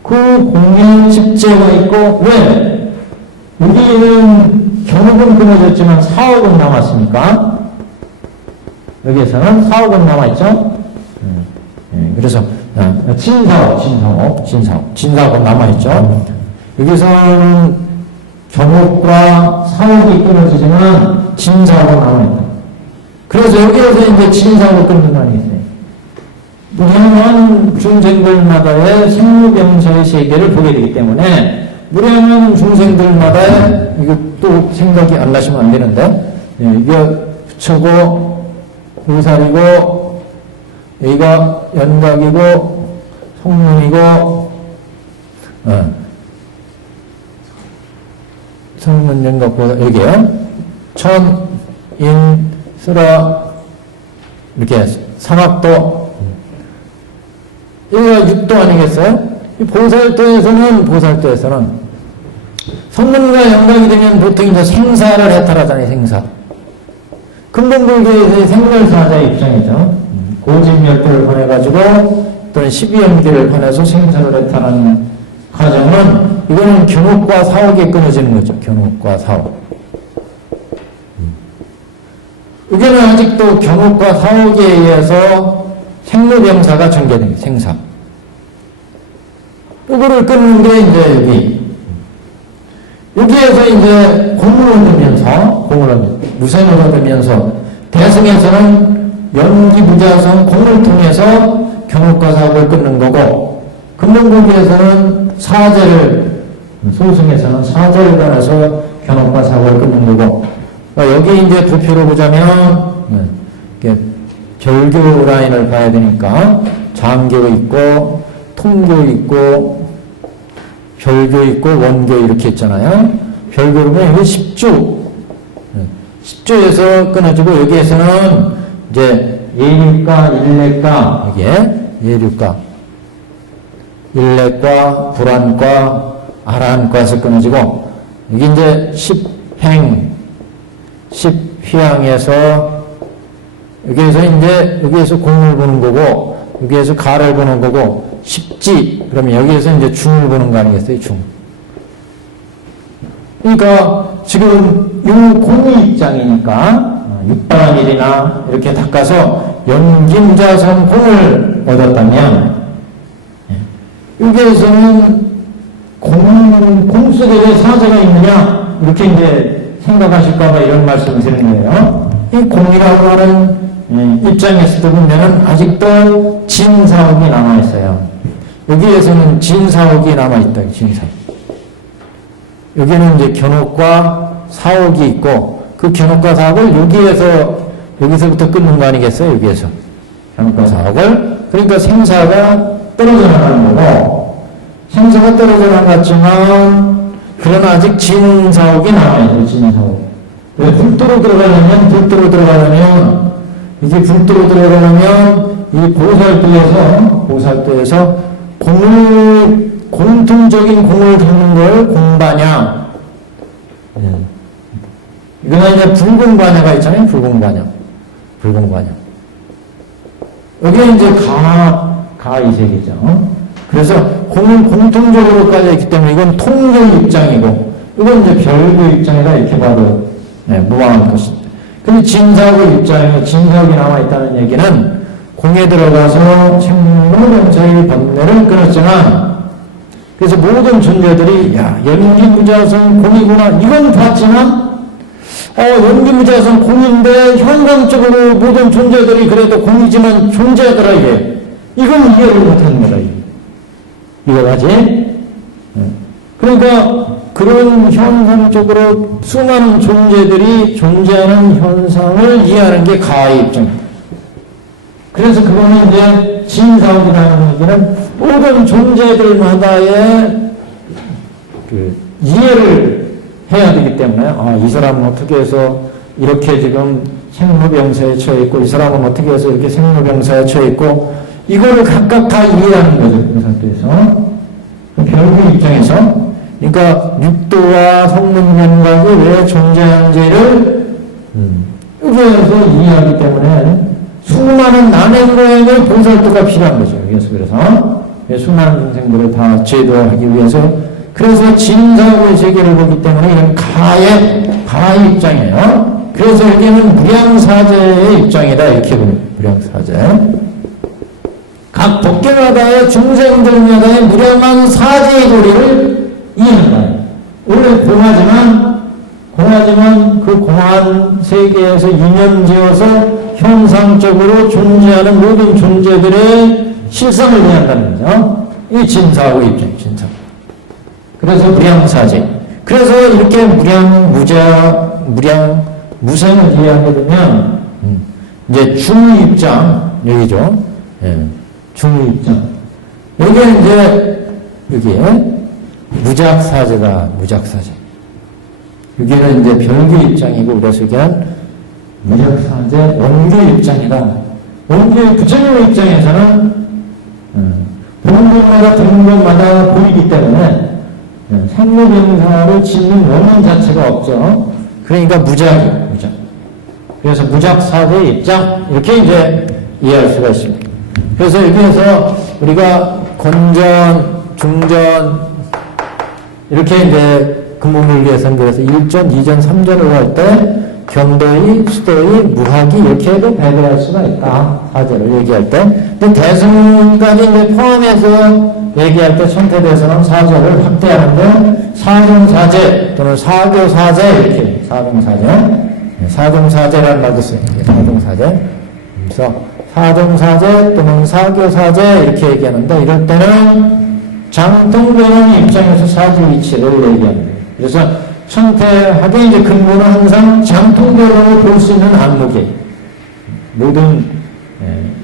그 공의 집재가 있고 왜? 우리는 경업은 끊어졌지만 사업은 남았으니까 여기에서는 사업은 남아있죠. 그래서 진사업은 남아있죠. 여기서는 경업과 사업이 끊어지지만 진사업은 남아있다. 그래서 여기에서 이제 진사업을 끊는 거 아니겠어요? 무량한 중생들마다의 생로병사의 세계를 보게 되기 때문에 무량한 중생들마다의 이거 또 생각이 안 나시면 안 되는데 이거 부처고 보살이고 여기가 연각이고 성문이고 성문 연각 보살 여기에요. 천, 인, 수라 이렇게 삼학도 여기가 육도 아니겠어요? 이 보살도에서는 성문과 연관이 되면 보통 이제 생사를 해탈하잖아요. 생사. 근본불교에서의 생멸사자의 입장이죠. 고집멸도를 보내가지고 또는 12연기를 보내서 생사를 해탈하는 과정은 이거는 견옥과 사옥에 끊어지는 거죠. 견옥과 사옥. 여기는 아직도 경옥과 사옥에 의해서 생로병사가 전개된 게 생사. 이거를 끊는 게 이제 여기에서 이제 공을 얻으면서, 무생을 얻으면서, 대승에서는 연기무자성 공을 통해서 경옥과 사옥을 끊는 거고, 금명국에서는 사제를, 소승에서는 사제를 권해서 경옥과 사옥을 끊는 거고, 그러니까 여기 이제 도표로 보자면, 이렇게 별교 라인을 봐야 되니까, 장교 있고, 통교 있고, 별교 있고, 원교 이렇게 있잖아요. 별교로 보면 여기 10조. 10조에서 끊어지고, 여기에서는 이제 예류과, 일례과, 여기에 예류과, 일례과, 불안과, 아란과에서 끊어지고, 여기 이제 10행, 10휘양에서, 여기에서 공을 보는 거고, 여기에서 가를 보는 거고, 십지, 그러면 여기에서 이제 중을 보는 거 아니겠어요, 중. 그러니까, 지금, 요 공의 입장이니까, 육반일이나 이렇게 닦아서 연기무자성 공을 얻었다면, 여기에서는 공 속에 왜 사제가 있느냐, 이렇게 이제 생각하실까봐 이런 말씀을 드리는 거예요. 이 공이라고 하는 입장에서 보면은 아직도 진사옥이 남아있어요. 여기에서는 진사옥이 남아있다, 진사옥. 여기는 이제 견옥과 사옥이 있고, 그 견옥과 사옥을 여기서부터 끊는 거 아니겠어요? 여기에서. 견옥과 사옥을. 그러니까 생사가 떨어져 나가는 거고, 생사가 떨어져 나갔지만, 그러나 아직 진사옥이 남아있어요, 진사옥. 왜 불도로 들어가려면, 이게 불도로 들어가려면, 이 보살도에서 공통적인 공을 닦는 걸 공반야. 이거는 이제 불공반야가 있잖아요, 불공반야. 여기에 이제 가이색이죠. 그래서 공을 공통적으로 깔려있기 때문에 이건 통교 입장이고, 이건 이제 별교 입장이다, 이렇게 봐도 무방할 것입니다. 근데 진사옥의 입장에 진사옥이 남아있다는 얘기는 공에 들어가서 생로병사의 번뇌를 끊었지만, 그래서 모든 존재들이 연기무자성 공이구나 이건 봤지만, 연기무자성 공인데 현상적으로 모든 존재들이 그래도 공이지만 존재하더라 이게. 이건 이해를 못하는 거다 이거 가지? 그러니까 그런 현상적으로 수많은 존재들이 존재하는 현상을 이해하는 게 가의 입장입니다. 그래서 그거는 이제 진사옥이라는 얘기는 모든 존재들마다의 그 이해를 해야 되기 때문에, 이 사람은 어떻게 해서 이렇게 지금 생로병사에 처해 있고, 이 사람은 어떻게 해서 이렇게 생로병사에 처해 있고, 이거를 각각 다 이해하는 거죠, 그 상태에서. 별교 입장에서. 그러니까 육도와 성문연각이 왜 존재하는지를 여기에서 이해하기 때문에 수많은 난행고행의 보살도가 필요한 거죠. 그래서 수많은 중생들을 다 제도하기 위해서, 그래서 진사옥의 세계를 보기 때문에 이건 가의 입장이에요. 그래서 여기는 무량사제의 입장이다, 이렇게 봅니다. 무량사제. 각 법계마다의 중생들마다의 무량한 사제의 도리를 이해한다. 원래 공하지만 그 공한 세계에서 인연지어서 현상적으로 존재하는 모든 존재들의 실상을 이해한다는 거죠. 이 진사옥의 입장이에요, 진사옥. 그래서 무량사제. 그래서 이렇게 무생을 이해하게 되면, 이제 중의 입장, 여기죠. 중의 입장. 여기에 무작사제다, 무작사제. 여기는 이제 별교 입장이고, 그래서 여기는 무작사제, 원교 입장이다. 원교의 부처님의 입장에서는, 보는 것마다 듣는 것마다 보이기 때문에, 생로병사를 짓는 원인 자체가 없죠. 그러니까 무작. 그래서 무작사제 입장, 이렇게 이제 이해할 수가 있습니다. 그래서 여기에서 우리가 건전, 중전, 이렇게 이제 근본물리에서는 그래서 1전, 2전, 3전을 할 때 견도의, 수도의, 무학이 이렇게 해도 배제할 수가 있다. 사제를 얘기할 때. 근데 대승까지 이제 포함해서 얘기할 때 천태대에서는 사제를 확대하는데 사중사제 또는 사교사제 이렇게 사중사제라는 말도 써요. 사중사제. 그래서 사중사제 또는 사교사제 이렇게 얘기하는데 이럴 때는 장통변의 입장에서 사지 위치를 얘기합니다. 그래서 천태학의 이제 근본은 항상 장통변으로 볼 수 있는 안목이에요. 모든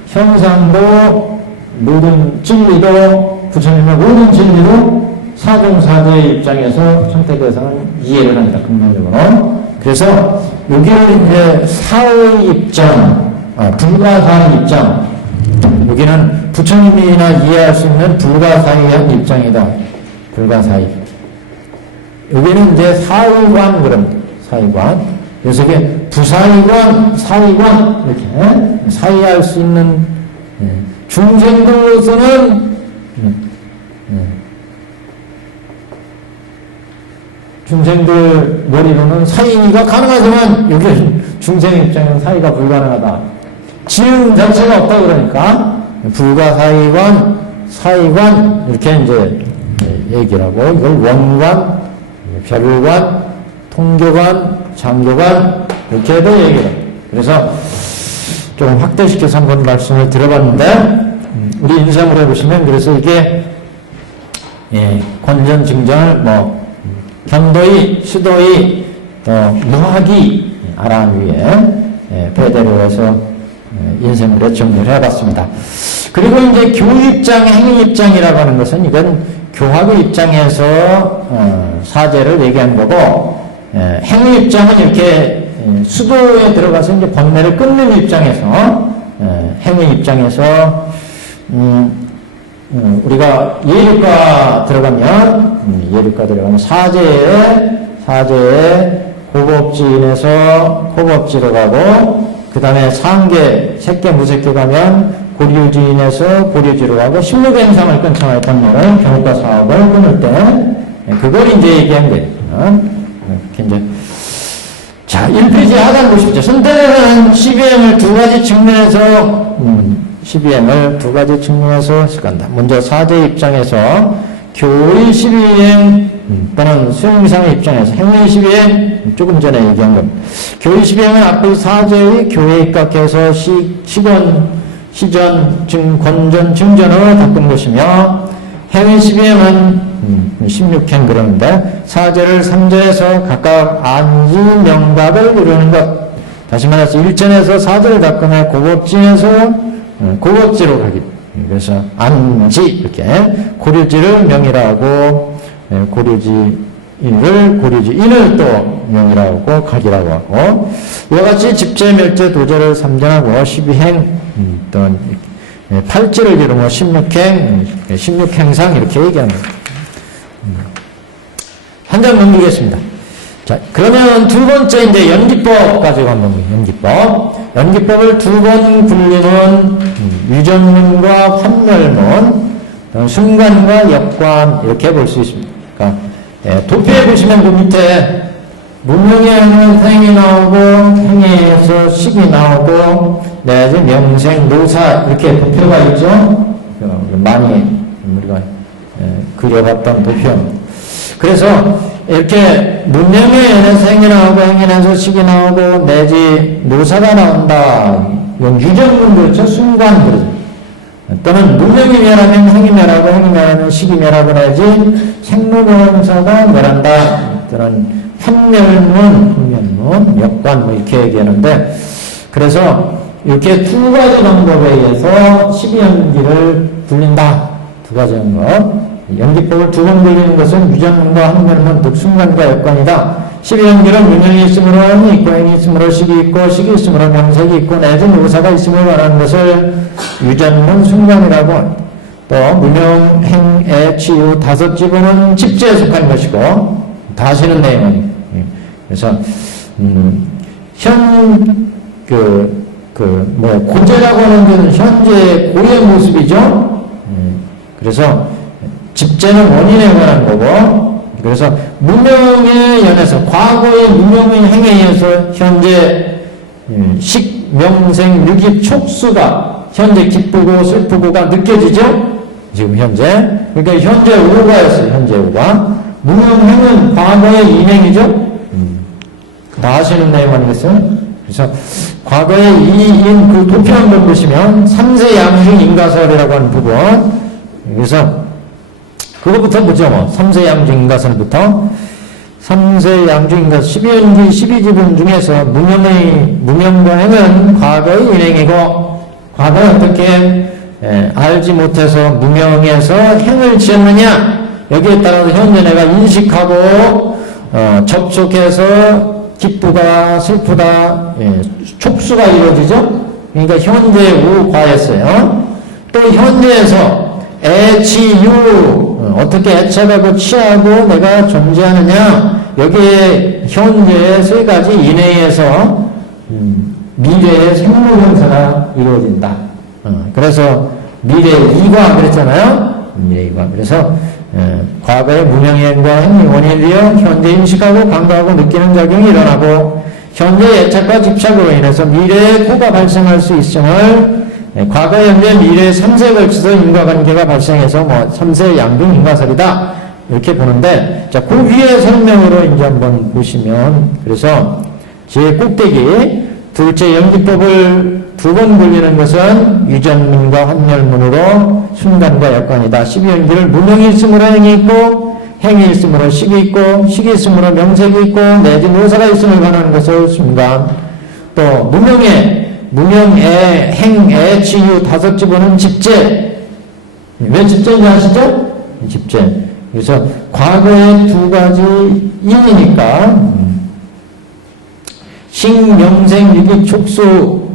형상도 모든 진리도 부처님의 모든 진리도 사중사제의 입장에서 천태교에서는 이해를 합니다. 근본적으로. 그래서 여기는 이제 사의 입장, 불가사의 입장. 여기는 부처님이나 이해할 수 있는 불가사의한 입장이다. 불가사의. 여기는 이제 사의관 그럽니다. 사의관. 그래서 이게 부사의관, 사의관 이렇게 사의할 수 있는 중생들로서는 중생들 머리로는 사의가 가능하지만 여기 중생 입장에는 사의가 불가능하다. 지음 자체가 없다 그러니까 불가사의관, 사의관 이렇게 이제 얘기를 하고 이걸 원관, 별관, 통교관, 장교관 이렇게 해도 얘기를 합니다. 그래서 조금 확대시켜서 한번 말씀을 들어봤는데 우리 인상으로 해보시면 그래서 이게 권전 증정을 견도의, 수도의, 또 무학이 아라한 위에 배대로 해서 인생물에 정리를 해봤습니다. 그리고 이제 교입장, 행위입장이라고 하는 것은 이건 교학의 입장에서 사제를 얘기한 거고 행위입장은 이렇게 수도에 들어가서 이제 번뇌를 끊는 입장에서 행위입장에서 우리가 예류과 들어가면 사제에 고법지인에서 고법지로 가고 그 다음에 상계, 색계, 무색계 가면 고류지인에서 고류지로 가고 십육행상을 끊쳐나의 번뇌를 경우과 사업을 끊을 때 그걸 이제 얘기한 거예요. 이렇게 이제 자 1페이지 하단 보십시오. 선택은 12행을 두 가지 측면에서 12행을 두 가지 측면에서 간다. 먼저 사제 입장에서 교의 12행 또는 수행상의 입장에서 행위 12행 조금 전에 얘기한 겁니다. 교의 12행은 앞의 사제의 교회에 입각해서 시전, 권전, 증전으로 닦은 것이며 행위 12행은 16행 그러는데 사제를 3제에서 각각 안지, 명박을 이루는 것. 다시 말해서 일전에서 사제를 닦음에 고법지에서 고법지로 가기. 그래서 안지 이렇게 고류지를 명이라고 고류지인을 또 명이라고 가기라고 하고 이와 같이 집제, 멸제, 도제를 3전하고 12행 또 8지를 이루며 16행상 이렇게 얘기합니다. 한 장 넘기겠습니다. 자, 그러면 두 번째 이제 연기법 가지고 한번 연기법을 두 번 불리는 유전문과 환멸문, 순관과 역관 이렇게 볼 수 있습니다. 그러니까 도표에 보시면 그 밑에 문명에는 행이 나오고 행에서 식이 나오고 내지 명생, 노사 이렇게 도표가 있죠. 많이 우리가 그려봤던 도표입니다. 그래서 이렇게 문명의 연에서 행이 나오고 행에서 식이 나오고 내지 노사가 나온다. 이건 유전문 그렇죠. 순관 그렇죠. 또는 문명이 멸하면 행이 멸하고 행이 멸하면 식이 멸하고 내지 생로명사가 멸한다. 또는 환멸문, 역관 이렇게 얘기하는데 그래서 이렇게 두 가지 방법에 의해서 12연기를 불린다. 두 가지 방법. 연기법을 두 번 불리는 것은 유전문과 환멸문, 즉 순관과 역관이다. 12연기는 문명이 있으므로 행이 있고 행이 있으므로 식이 있고 식이 있으므로 명색이 있고 내지 노사가 있음을 말하는 것을 유전문, 순관이라고 합니다. 또 문명, 행, 애, 치유 다섯 지분은 집제에 속한 것이고 다 아시는 내용은 그래서 고제라고 하는 것은 현재 고의 모습이죠. 그래서 집제는 원인에 관한 거고 그래서 무명에 연해서 과거의 무명의 행위에 의해서 현재 식, 명생, 유기, 촉수가 현재 기쁘고 슬프고가 느껴지죠? 지금 현재. 그러니까 현재 오가였어요. 현재 오가. 무명행은 과거의 인행이죠? 다 아시는 내용 아니겠어요? 그래서 과거의 이인 그 도표 한번 보시면 3세 양중 인가설이라고 하는 부분. 그래서 그것부터 보죠. 뭐. 3세 양중 인가설부터. 3세 양중 인가설 12연기 12지분 중에서 무명과 행은 과거의 인행이고 과거에 어떻게 알지 못해서 무명에서 행을 지었느냐 여기에 따라서 현재 내가 인식하고 접촉해서 기쁘다 슬프다 촉수가 이루어지죠. 그러니까 현재 우과였어요. 또 현재에서 애치유 어떻게 애착하고 취하고 내가 존재하느냐 여기에 현재의 세 가지 이내에서 미래의 생로병사가 이루어진다. 그래서 미래 이과 그랬잖아요. 미래 이과. 그래서 과거의 무명행과 행위 원인에 되어 현재 인식하고 감각하고 느끼는 작용이 일어나고 현재 애착과 집착으로 인해서 미래의 코가 발생할 수 있음을 과거, 현재, 미래 3세에 걸쳐서 인과관계가 발생해서 뭐 3세 양중 인과설이다 이렇게 보는데 자, 그 위에 설명으로 이제 한번 보시면 그래서 제 꼭대기 둘째 연기법을 두 번 굴리는 것은 유전문과 환멸문으로 순간과 역관이다. 12연기를 무명이 있으므로 행이 있고 행이 있으므로 식이 있고 식이 있으므로 명색이 있고 내지 노사가 있음을 관하는 것을 순간 또 무명애 행 치유 다섯 지분은 집재. 왜 집재인지 아시죠? 집재. 그래서 과거의 두 가지 인이니까 식, 명생, 유기, 촉수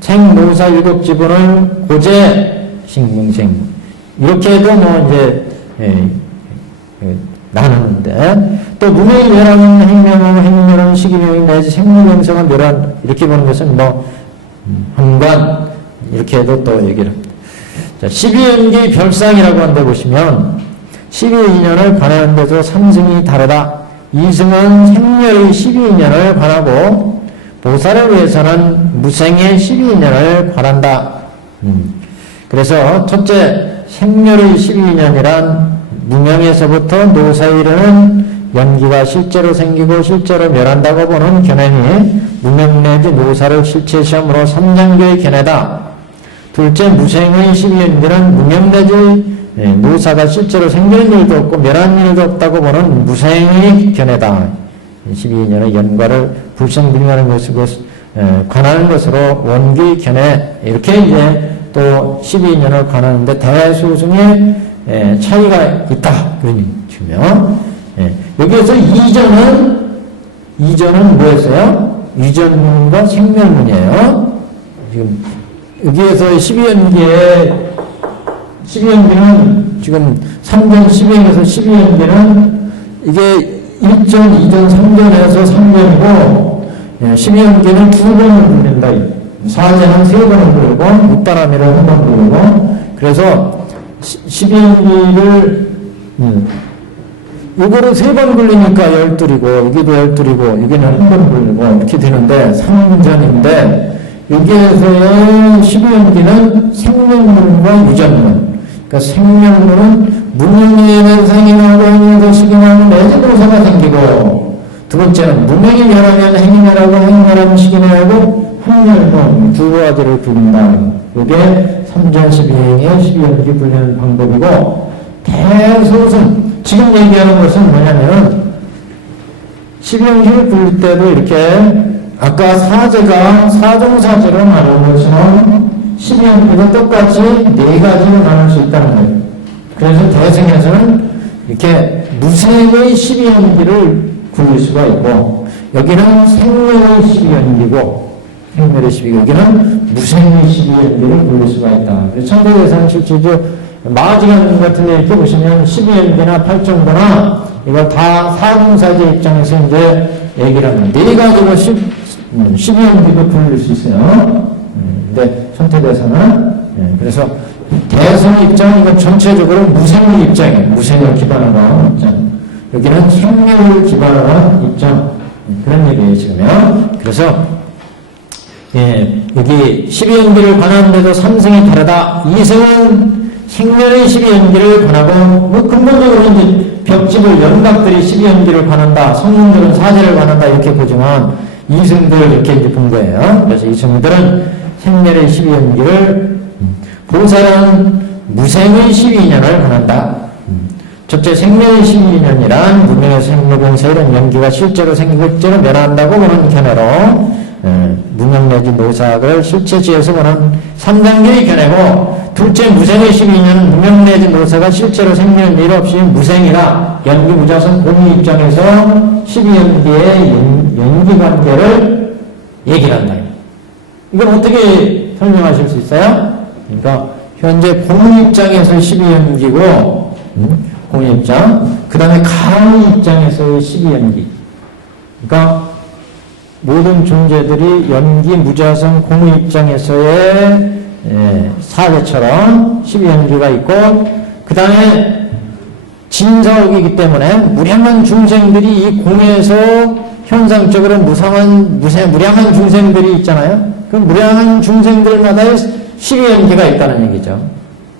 생노사 일곱 지분을 고재, 식명생 이렇게 해도 뭐 이제 나누는데 또 무명이 멸하는 행명하고 행명하는 식이명이 내지 생명명성은 멸한 이렇게 보는 것은 뭐 한관 이렇게 해도 또 얘기를 합니다. 자, 12연기 별상이라고 하는데 보시면 12인연을 관하는 데서 3승이 다르다. 2승은 생멸의 12인연을 관하고 보살을 위해서는 무생의 12인연을 관한다. 그래서 첫째 생멸의 12인연이란 무명에서부터 노사에 이르는 연기가 실제로 생기고 실제로 멸한다고 보는 견해니 무명 내지 노사를 실체 시험으로 3장교의 견해다. 둘째 무생의 12연기는 무명 내지 노사가 실제로 생기는 일도 없고 멸하는 일도 없다고 보는 무생의 견해다. 12인연의 연과를 불성불명하는 것으로 관하는 것으로 원기 견해 이렇게 이제 또 12인연을 관하는데 대수승의 차이가 있다. 그런 측면. 여기에서 이전은 뭐였어요? 유전문과 생멸문이에요. 지금 여기에서 12연기는 지금 3전 12연에서 12연기는 이게 1전, 2전, 3전에서 3전이고 12연기는 두 번을 부른다. 사제는 세 번을 부르고 육바라미를 한 번 부르고 그래서 12연기를 이거를 세 번 굴리니까 12이고 여기도 12이고 여기는 한 번 굴리고 이렇게 되는데 3전인데 여기에서의 12연기는 생명문과 유전문. 그러니까 생명문은 무명에는 생이나고 행위에서 식이나고 내지 노사가 생기고 두 번째는 무명이 멸하면 행위나라고 행위나라면 식이나고 환멸문 두 가지를 부른다. 이게 3전 12행의 12연기 분리하는 방법이고 대소승 지금 얘기하는 것은 뭐냐면 12연기를 부를 때도 이렇게 아까 사제가 사종사제로 나눈 것처럼 12연기도 똑같이 네 가지로 나눌 수 있다는 거예요. 그래서 대승에서는 이렇게 무생의 12연기를 굴릴 수가 있고 여기는 생명의 12연기고 생멸의 12연기 여기는 무생의 12연기를 굴릴 수가 있다. 그래서 천도에서는 실제로 마지간 같은 데 이렇게 보시면 12연기나 8정도나 이거 다 사종사제 입장에서 이제 얘기를 하면 네 가지로 12연기도 굴릴 수 있어요. 근데 천태대에서는 그래서 대승 입장은 이건 전체적으로 무생의 입장이에요. 무생을 기반으로 한 입장. 여기는 생명을 기반으로 한 입장. 그런 얘기예요, 지금요. 그래서, 예, 여기 12연기를 관하는데도 3승이 다르다. 2승은 생멸의 12연기를 관하고, 뭐 근본적으로 이제 벽집을 연각들이 12연기를 관한다. 성문들은 사제를 관한다. 이렇게 보지만, 2승들 이렇게 이제 본 거예요. 그래서 2승들은 생멸의 12연기를, 보살은 무생의 12년을 관한다. 첫째, 생명의 12년이란 무명의 생로병사 이런 연기가 실제로 생기고 실제로 멸한다고 보는 견해로 무명 내지 노삭을 실체지에서 보는 3단계의 견해고, 둘째, 무생의 12년은 무명 내지 노사가 실제로 생기는 일 없이 무생이라 연기 무자성 공의 입장에서 12연기의 연기 관계를 얘기를 한다. 이걸 어떻게 설명하실 수 있어요? 그러니까 현재 공의 입장에서 12연기고 공의 입장, 그 다음에 가의 입장에서의 12연기. 그러니까 모든 존재들이 연기, 무자성, 공의 입장에서의 사제처럼 12연기가 있고, 그 다음에 진사옥이기 때문에 무량한 중생들이 이 공에서 현상적으로 무량한 중생들이 있잖아요. 그 무량한 중생들마다의 12연기가 있다는 얘기죠.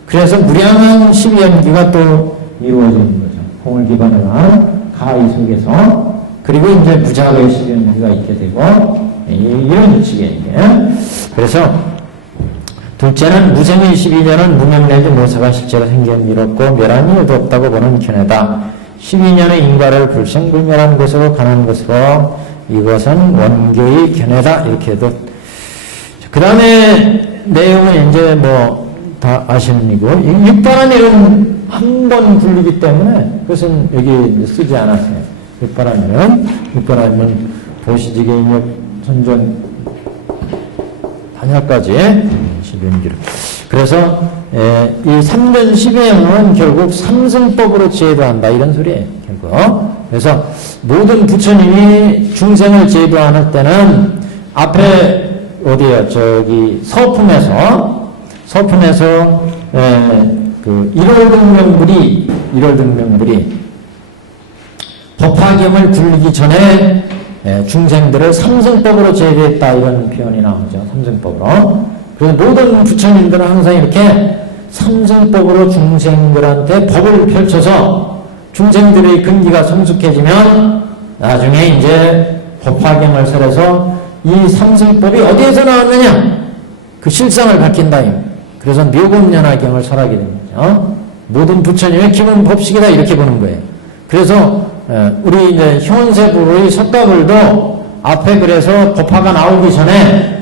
그래서 무량한 12연기가 또 이루어지는 거죠. 공을 기반으로 한 가의 속에서. 그리고 이제 무자의 12연기가 있게 되고, 이런 식의 얘기예요. 그래서 둘째는 무생의 12년은 무명 내지 모사가 실제로 생긴 일 없고 멸한 일도 없다고 보는 견해다. 12년의 인과를 불생불멸한 것으로 가는 것으로 이것은 원교의 견해다. 이렇게 해도. 그 다음에 내용은 이제 뭐 다 아시는 이고, 육바란 일은 한 번 불리기 때문에 그것은 여기 쓰지 않았어요. 육바란 일은 보시지계 인욕 선전 반야까지 12연기로. 그래서 이 3전 12행은 결국 삼승법으로 제도한다 이런 소리예요. 결국. 그래서 모든 부처님이 중생을 제도할 때는 앞에 어디에요? 저기 서품에서 그 1월 등명불이 법화경을 굴리기 전에 중생들을 삼승법으로 제도했다 이런 표현이 나오죠. 삼승법으로. 그래서 모든 부처님들은 항상 이렇게 삼승법으로 중생들한테 법을 펼쳐서 중생들의 근기가 성숙해지면 나중에 이제 법화경을 설해서 이 삼승법이 어디에서 나왔느냐? 그 실상을 밝힌다. 그래서 묘금연화경을 설하게 됩니다. 모든 부처님의 기본 법식이다 이렇게 보는 거예요. 그래서 우리 이제 현세부의 석가불도 앞에 그래서 법화가 나오기 전에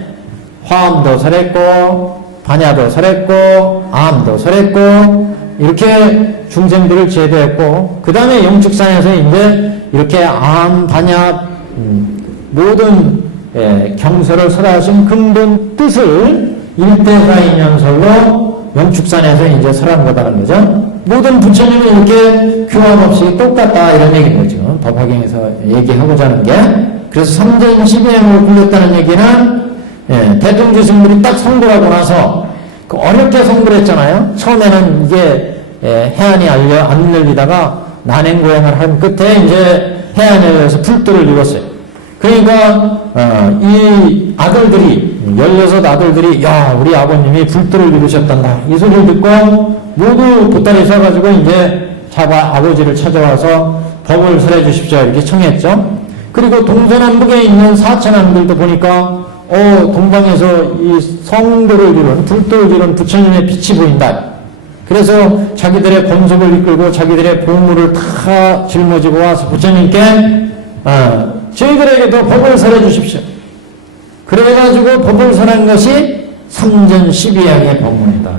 화엄도 설했고 반야도 설했고 암도 설했고 이렇게 중생들을 제도했고, 그 다음에 영축산에서 이제 이렇게 암, 반야 모든 경서를 설하신 근본 뜻을 일대사인연설로 영축산에서 이제 설한 거다는 거죠. 모든 부처님은 이렇게 교합 없이 똑같다 이런 얘기인 거죠. 법화경에서 얘기하고자 하는 게. 그래서 3전 12행을 굴렸다는 얘기는 대통주 스님들이 딱 성불하고 나서 그 어렵게 성불했잖아요. 처음에는 이게 해안이 안 열리다가 난행고행을 한 끝에 이제 해안에 의해서 불도를 이뤘어요. 그러니까 이 아들들이 16 아들들이 야 우리 아버님이 불도를 이루셨단다 이 소리를 듣고 모두 보따리 서가지고 이제 아버지를 찾아와서 법을 설해 주십시오 이렇게 청했죠. 그리고 동서남북에 있는 사천왕들도 보니까 동방에서 이 성도를 이룬 불도를 이룬 부처님의 빛이 보인다. 그래서 자기들의 권속을 이끌고 자기들의 보물을 다 짊어지고 와서 부처님께 저희들에게도 법을 설해 주십시오. 그래가지고 법을 설한 것이 3전 12행의 법문이다.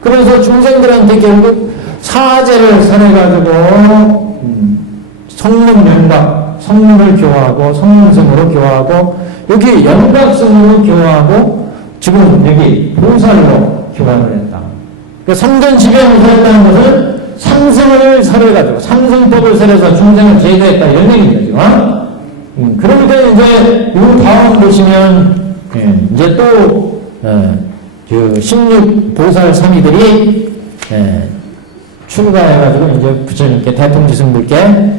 그래서 중생들한테 결국 사제를 설해가지고 성문명각, 성문을 교화하고 성문성으로 교화하고 여기 연각성으로 교화하고 지금 여기 보살로 교화를 했다. 그 3전 12행을 설했다는 것은 삼승을 설해가지고 삼승법을 설해서 중생을 제도했다 이런 얘기입니다. 지금. 그러니까 이제 이 다음 보시면 이제 또 그 16보살 사미들이 출가해가지고 이제 부처님께 대통지승들께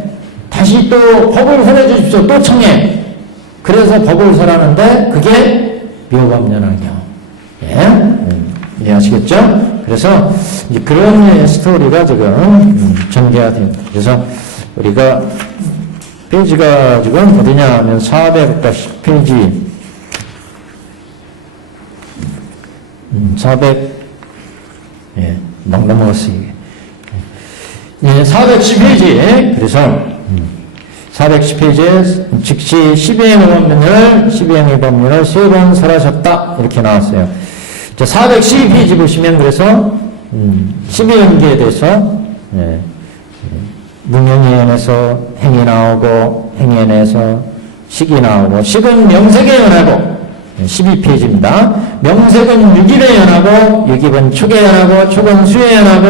다시 또 법을 설해 주십시오. 또 청해. 그래서 법을 설하는데 그게 묘법연화경. 이해하시겠죠? 그래서 이제 그런 스토리가 지금 전개가 됩니다. 그래서 우리가 페이지가 지금 어디냐 하면 410페이지 막 넘어갔어요. 410페이지 그래서 410페이지에 즉시 12행의 법문을 3번 설하셨다 이렇게 나왔어요. 자, 412페이지 보시면 그래서 12연기에 대해서 무명예연에서 행이 나오고 행연에서 식이 나오고 식은 명색에 연하고 12페이지입니다. 명색은 6일에 연하고 6일은 촉에 연하고 촉은 수에 연하고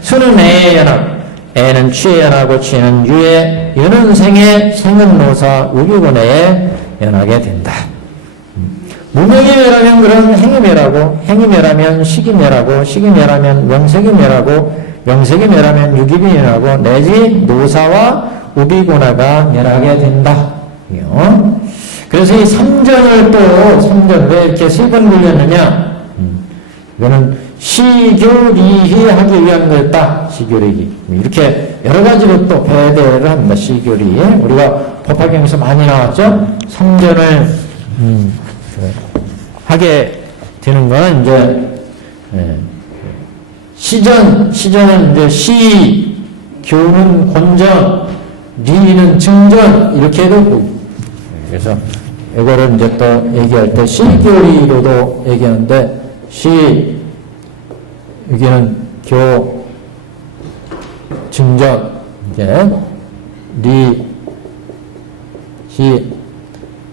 수는 애에 연하고 애는 취에 연하고 취는 유에 유는 생에 생은 노사 우기곤에 연하게 된다. 무명이 멸하면 그런 행이 멸하고 행이 멸하면 식이 멸하고 식이 멸하면 명색이 멸하고 명색이 멸하면 유기비 멸하고 내지 노사와 우비고나가 멸하게 된다. 그래서 이 3전을 또 3전 왜 이렇게 3번 굴렸느냐? 이거는 시교리히 하기 위한 거였다. 시교리히 이렇게 여러 가지로 또 배대를 합니다. 시교리 우리가 법화경에서 많이 나왔죠. 3전을 하게 되는 거는 이제 시전은 이제 시, 교는 권전, 리는 증전 이렇게 해도 되고 그래서 이거를 이제 또 얘기할 때 시교리로도 얘기하는데 여기는 교, 증전, 이제 리, 시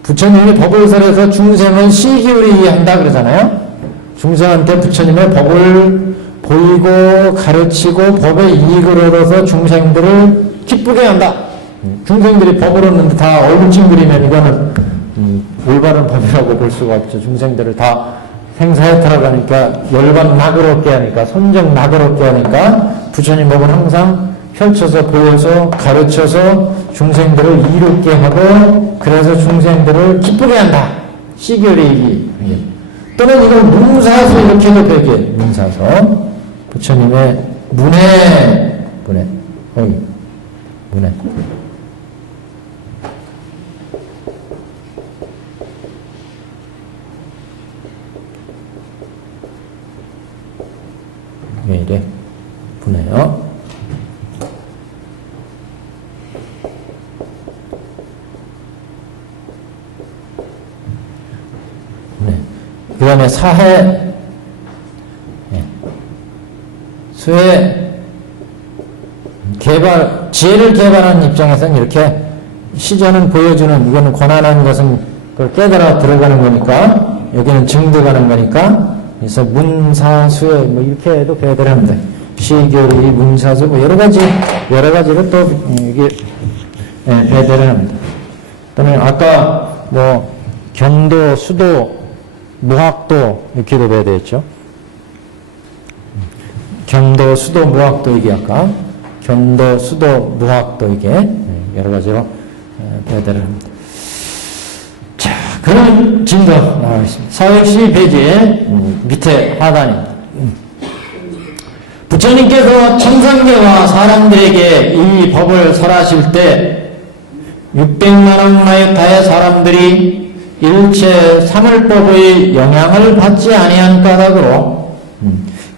부처님이 법을 설해서 중생은 시기울이 한다 그러잖아요. 중생한테 부처님의 법을 보이고 가르치고 법의 이익을 얻어서 중생들을 기쁘게 한다. 중생들이 법을 얻는데 다 얼굴 찡그리면 이거는 올바른 법이라고 볼 수가 없죠. 중생들을 다 생사해탈하고 하니까 열반 나그럽게 하니까 선정 나그럽게 하니까 부처님 법은 항상 펼쳐서 보여서 가르쳐서 중생들을 이롭게 하고 그래서 중생들을 기쁘게 한다. 시교리이기. 또는 이걸 문사서 이렇게도 되게 문사서 부처님의 문에 왜 이래? 분해요. 그 다음에 사해, 수해, 지혜를 개발하는 입장에서는 이렇게 시전은 보여주는, 이거는 권한하는 것은 그걸 깨달아 들어가는 거니까, 여기는 증득하는 거니까, 그래서 문사수에 뭐 이렇게 해도 배대를 합니다. 시교리, 문사수, 뭐 여러 가지로 또 이게 배대를 합니다. 또는 아까 뭐 경도, 수도, 무학도 이렇게도 배대했죠. 경도, 수도, 무학도 이게 아까 경도, 수도, 무학도 이게 여러 가지로 배대를 합니다. 자, 그럼 진도 나가겠습니다. 412페이지 밑에 하단입니다. 부처님께서 천상계와 사람들에게 이 법을 설하실 때 600만원 나이타의 사람들이 일체 사물법의 영향을 받지 아니한 까닭으로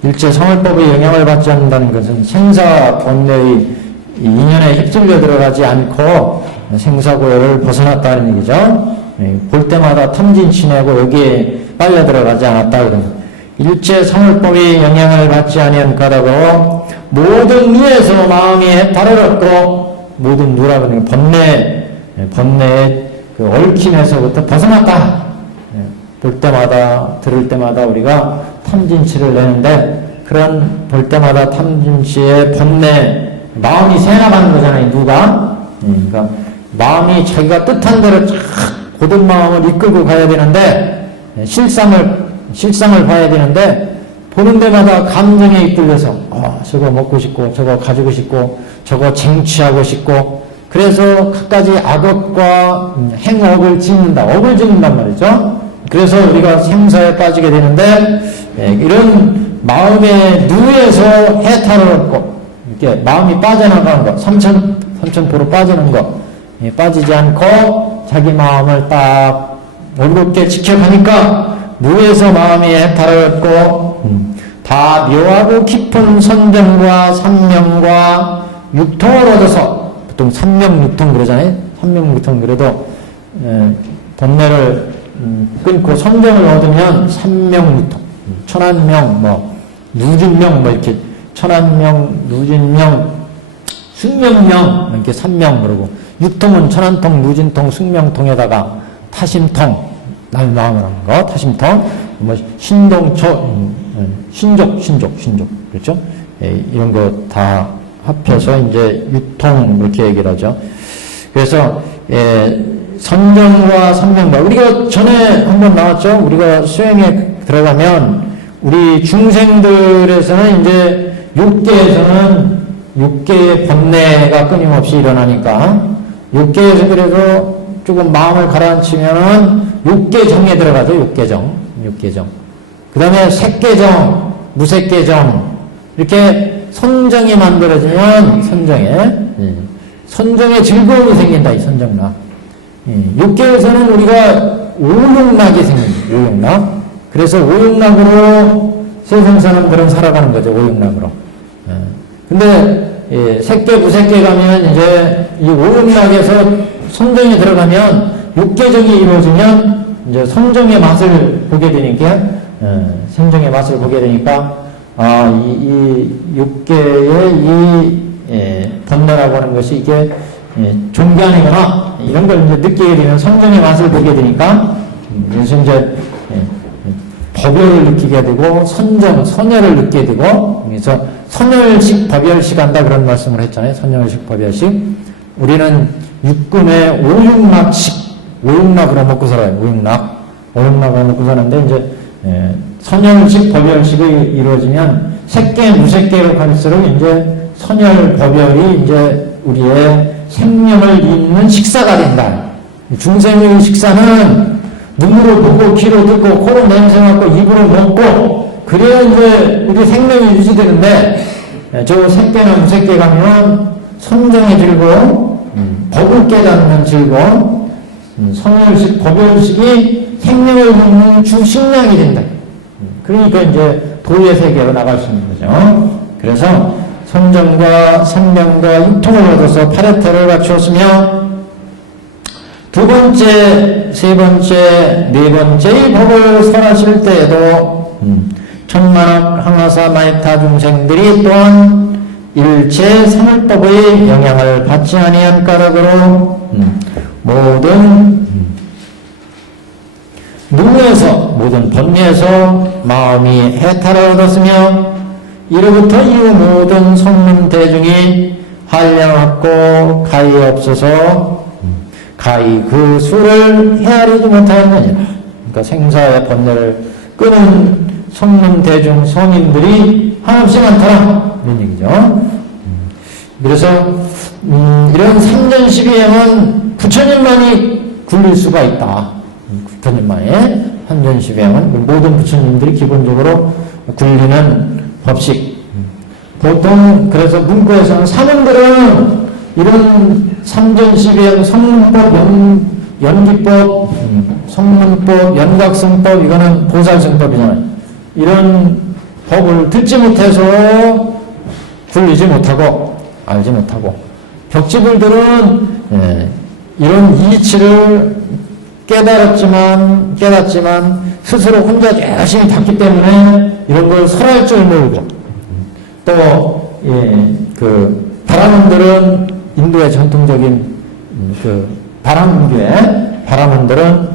일체 사물법의 영향을 받지 않는다는 것은 생사 본래의 인연에 휩쓸려 들어가지 않고 생사고요를 벗어났다는 얘기죠. 볼 때마다 탐진치내고 여기에 빨려 들어가지 않았다 그러면 일체 사물법의 영향을 받지 아니한 까닭으로 모든 누에서 마음이 해탈을 얻고 모든 누라고 하는 번뇌의 그 얽힘에서부터 벗어났다. 볼 때마다 들을 때마다 우리가 탐진치를 내는데 그런 볼 때마다 탐진치의 번뇌 마음이 새나가는 거잖아요. 누가? 그러니까 마음이 자기가 뜻한 대로 쫙 고든 마음을 이끌고 가야 되는데 실상을 실상을 봐야 되는데 보는 데마다 감정에 이끌려서 저거 먹고 싶고 저거 가지고 싶고 저거 쟁취하고 싶고 그래서 갖가지 악업과 행업을 짓는다. 업을 짓는단 말이죠. 그래서 우리가 생사에 빠지게 되는데 이런 마음의 누에서 해탈을 얻고 이렇게 마음이 빠져나가는 것, 삼천포로 빠지는 것, 빠지지 않고 자기 마음을 딱 올곧게 지켜가니까 누에서 마음이 해탈을 얻고 다 묘하고 깊은 선정과 삼명과 육통을 얻어서 보통 삼명육통 그러잖아요. 삼명육통 그래도 번뇌를 끊고 선정을 얻으면 삼명육통, 천안명, 누진명 이렇게 천안명, 누진명, 숙명명 이렇게 삼명 그러고 육통은 천안통, 누진통, 숙명통에다가 타심통 남의 마음을 하는 거 타심통 신동초 신족 그렇죠? 이런 거 다 합해서 이제 육통 이렇게 얘기를 하죠. 그래서 선정과 삼명과 우리가 전에 한번 나왔죠. 우리가 수행에 들어가면 우리 중생들에서는 이제 육계에서는 육계의 번뇌가 끊임없이 일어나니까 육계에서 그래도 조금 마음을 가라앉히면은 육계정에 들어가죠. 육계정. 그 다음에 색계정, 무색계정 이렇게 선정이 만들어지면 선정에 즐거움이 생긴다. 이 선정락. 육계에서는 우리가 오욕락이 생깁니다. 오욕락. 그래서 오욕락으로 세상 사람들은 살아가는 거죠. 오욕락으로. 근데 색계, 무색계 가면 이제 이 오욕락에서 선정에 들어가면 육계정이 이루어지면 이제 선정의 맛을 보게 되니까 선정의 맛을 보게 되니까 이 육계의 이 번뇌라고 하는 것이 이게 종교아니구나 이런 걸 이제 느끼게 되면 선정의 맛을 보게 되니까 그래서 이제 법열을 느끼게 되고 선열을 느끼게 되고 그래서 선열식 법열식 한다 그런 말씀을 했잖아요. 선열식 법열식 우리는 육금의 오육락으로 먹고 살아요. 오육락으로 먹고 사는데 이제 선열식 법열식이 이루어지면 색계 무색계로 갈수록 이제 선열 법열이 이제 우리의 생명을 잇는 식사가 된다. 중생의 식사는 눈으로 보고 귀로 듣고 코로 냄새 맡고 입으로 먹고 그래야 이제 우리 생명이 유지되는데 저 색계나 무색계 가면 선정의 즐거움, 법을 깨닫는 즐거움, 선열식 법열식이 생명을 잇는 주식량이 된다. 그러니까 이제 도의 세계로 나갈 수 있는 거죠. 그래서 선정과 삼명과 육통을 얻어서 파레터를 갖추었으며 두 번째, 세 번째, 네 번째의 법을 설하실 때에도 천만억 항하사 마이타 중생들이 또한 일체 삼을법의 영향을 받지 아니한 까닭으로 모든 모든 번뇌에서 마음이 해탈을 얻었으며 이로부터 이후 모든 성문 대중이 한량없고 가히 없어서 가히 그 수를 헤아리지 못하였느니라. 그러니까 생사의 번뇌를 끄는 성문 대중 성인들이 한없이 많더라 이런 얘기죠. 그래서 이런 삼전시비행은 부처님만이 굴릴 수가 있다. 부처님만의 삼전시비행은 모든 부처님들이 기본적으로 굴리는 법식. 보통 그래서 문구에서는 사문들은 이런 삼전시비행, 성문법, 연기법, 성문법, 연각성법 이거는 보살승법이잖아요. 이런 법을 듣지 못해서 굴리지 못하고 알지 못하고 벽지불들은 이런 이치를 깨닫지만 스스로 혼자 열심히 닦기 때문에 이런 걸 설할 줄 모르고 또 그 바라문들은 인도의 전통적인 그 바라문들은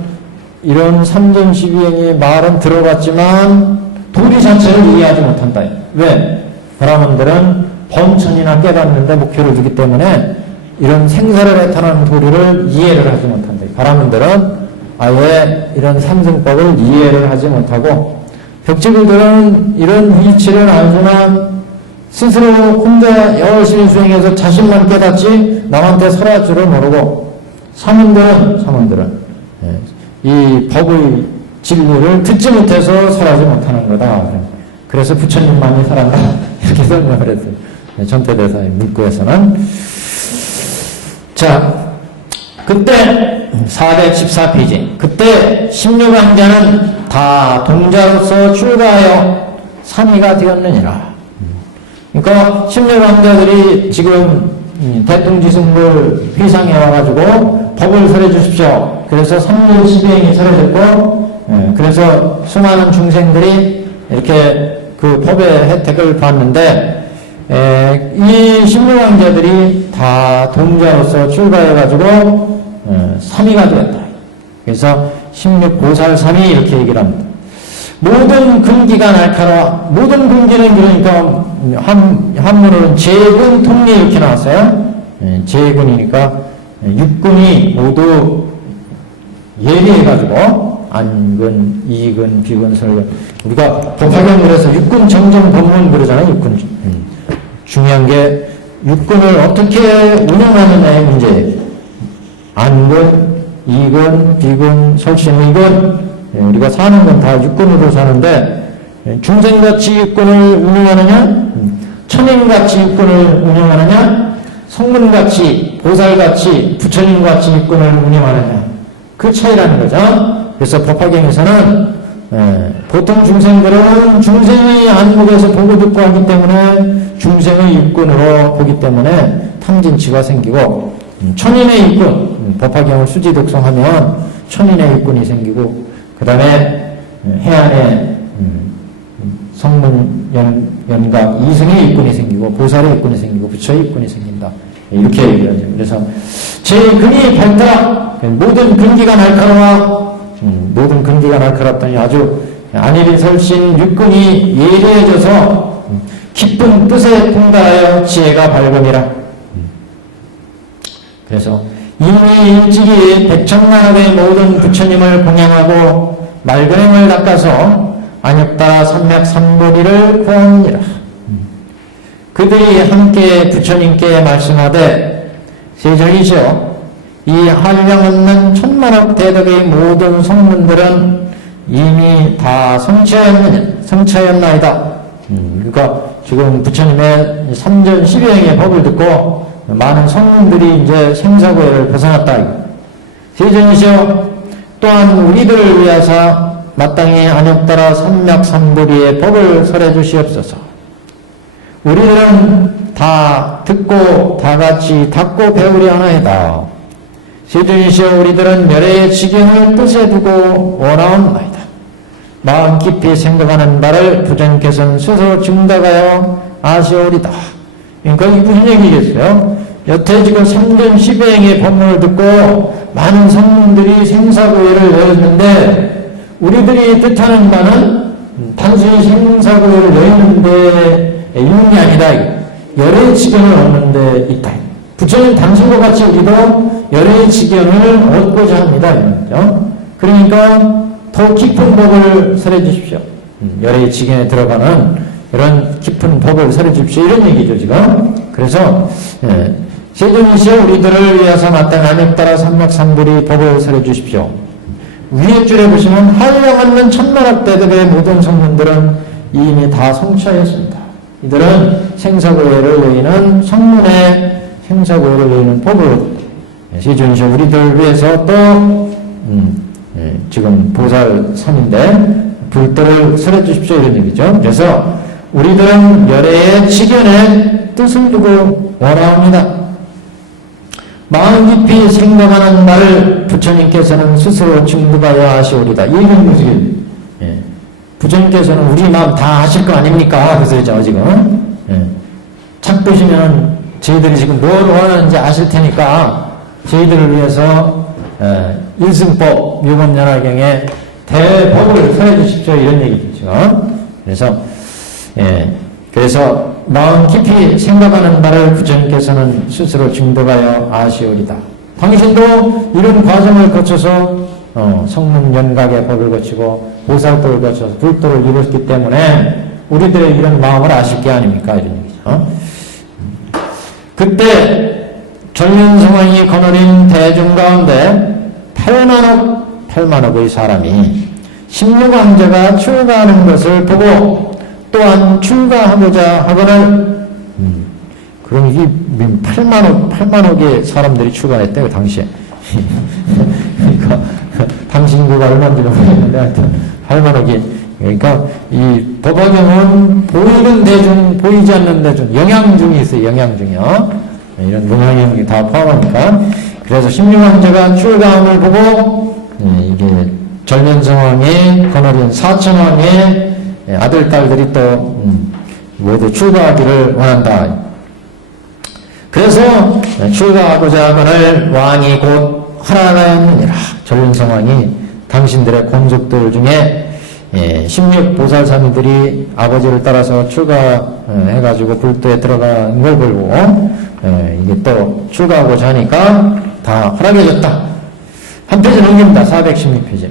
이런 삼전시비행의 말은 들어봤지만 도리 자체를 이해하지 못한다. 왜? 바라문들은 번천이나 깨닫는데 목표를 두기 때문에 이런 생사를 해탈하는 도리를 이해를 하지 못한다. 바라문들은 아예 이런 삼승법을 이해를 하지 못하고 벽지들은 이런 위치를 알지만 스스로 혼자 열심히 수행해서 자신만 깨닫지 남한테 설할 줄을 모르고 사문들은 이 법의 진리를 듣지 못해서 설하지 못하는 거다. 그래서 부처님만이 설한다. 이렇게 설명을 했어요. 전태대사의 문구에서는. 자, 그때 414페이지. 그때 16왕자는 다 동자로서 출가하여 삼위가 되었느니라. 그러니까 16왕자들이 지금 대통지승불 휘상에 와가지고 법을 설해 주십시오. 그래서 3년 12행이 설해졌고, 그래서 수많은 중생들이 이렇게 그 법의 혜택을 받는데, 이 16왕자들이 다 동자로서 출가해가지고, 3위가 되었다. 그래서 16보살 3위 이렇게 얘기를 합니다. 모든 근기가 날카로워. 모든 근기는 그러니까 한문으로는 재근, 통리 이렇게 나왔어요. 재근이니까 육근이 모두 예리해가지고 안근, 이근, 비근, 설근. 우리가 법화경을 해서 육근 정정 법문 그러잖아요. 육근. 중요한 게 육근을 어떻게 운영하느냐의 문제예요. 안근, 이근, 비근, 설신, 이근. 우리가 사는 건 다 육근으로 사는데 중생같이 육근을 운영하느냐, 천인같이 육근을 운영하느냐, 성문같이, 보살같이, 부처님같이 육근을 운영하느냐, 그 차이라는 거죠. 그래서 법화경에서는 보통 중생들은 중생의 안목에서 보고 듣고 하기 때문에 중생의 육근으로 보기 때문에 탐진치가 생기고, 천인의 육근, 법화경을 수지 독송하면 천인의 육근이 생기고, 그 다음에 해안에 성문, 연각, 이승의 육근이 생기고, 보살의 육근이 생기고, 부처의 육근이 생긴다. 이렇게 얘기하죠. 그래서 제 근이 밝다. 모든 근기가 날카로워. 모든 근기가 날카롭다니 아주 안일인 설신 육근이 예리해져서 깊은 뜻에 통달하여 지혜가 밝음이라. 그래서 이미 일찍이 백천만억의 모든 부처님을 공양하고 말근행을 닦아서 안역따라 삼맥삼보리를 구하니라. 그들이 함께 부처님께 말씀하되 세존이시여, 이 한량없는 천만억 대덕의 모든 성문들은 이미 다 성취하였나이다. 그러니까 지금 부처님의 3전 12행의 법을 듣고 많은 성문들이 이제 생사고해를 벗어났다. 세존이시여, 또한 우리들을 위하사 마땅히 안역따라 삼맥삼보리의 법을 설해 주시옵소서. 우리들은 다 듣고 다 같이 닦고 배우려 하나이다. 세존이시여, 우리들은 열애의 지경을 뜻에 두고 원하옵나이다. 마음 깊이 생각하는 바를 부처님께서는 스스로 증득하여 아시오리다. 그러니까 이게 무슨 얘기겠어요? 여태 지금 3전 12행의 법문을 듣고 많은 성문들이 생사고해를 여였는데, 우리들이 뜻하는 바는 단순히 생사고해를 여였는데 있는 게 아니다. 열애의 지경을 얻는 데 있다. 부처님 당신과 같이 우리도 열애의 지경을 얻고자 합니다. 그러니까 더 깊은 법을 설해 주십시오. 열애의 지경에 들어가는 이런 깊은 법을 설해 주십시오. 이런 얘기죠, 지금. 그래서 세존이시여, 우리들을 위해서 마땅히 안역따라 삼맥삼보리 법을 설해 주십시오. 위에 줄에 보시면 한량없는 천만억 대덕의 모든 성문들은 이미 다 성취하였습니다. 이들은 생사고해를 여의는 성문에 생사고해를 여의는 법을 세존이시여, 우리들을 위해서 또 지금 보살 3인데 불도를 설해 주십시오. 이런 얘기죠. 그래서 우리들은 열애의 지견에 뜻을 두고 원하옵니다. 마음 깊이 생각하는 말을 부처님께서는 스스로 증득하여 하시오리다. 이 얘기는 무슨 부처님께서는 우리 마음 다 아실 거 아닙니까? 그 소리죠, 지금. 책 보시면 저희들이 지금 뭘 원하는지 아실 테니까 저희들을 위해서 일승법, 묘법연화경에 대법을 설해 주십시오. 이런 얘기죠, 지금. 그래서 마음 깊이 생각하는 바를 부처님께서는 스스로 증득하여 아시오리다. 당신도 이런 과정을 거쳐서 성문 연각의 법을 거치고 보살도를 거쳐서 불도를 이뤘기 때문에 우리들의 이런 마음을 아실 게 아닙니까? 이런 얘기죠. 그때 전륜성왕이 거느린 대중 가운데 8만억의 사람이 16왕제가 출가하는 것을 보고 또한 출가하고자 하거늘 그럼 이게 8만억의 사람들이 출가했대요 당시에. 그러니까 당신구가 얼마인지 모르겠는데 하여튼 8만억이. 그러니까 이 법화경은 보이는 대중, 보이지 않는 대중, 영양중이 있어요. 영양중이요. 이런 영양이 다 포함하니까. 그래서 16왕제가 출가함을 보고 이게 전륜성왕의 거느린 사천왕의 아들, 딸들이 또 모두 출가하기를 원한다. 그래서 출가하고자 하거늘 왕이 곧 하라하였느니라. 전륜성왕이 당신들의 권속들 중에 16보살사미들이 아버지를 따라서 출가해가지고 불도에 들어간 걸 보고 이게 또 출가하고자 하니까 다 허락해줬다. 한 페이지 넘깁니다. 416페이지.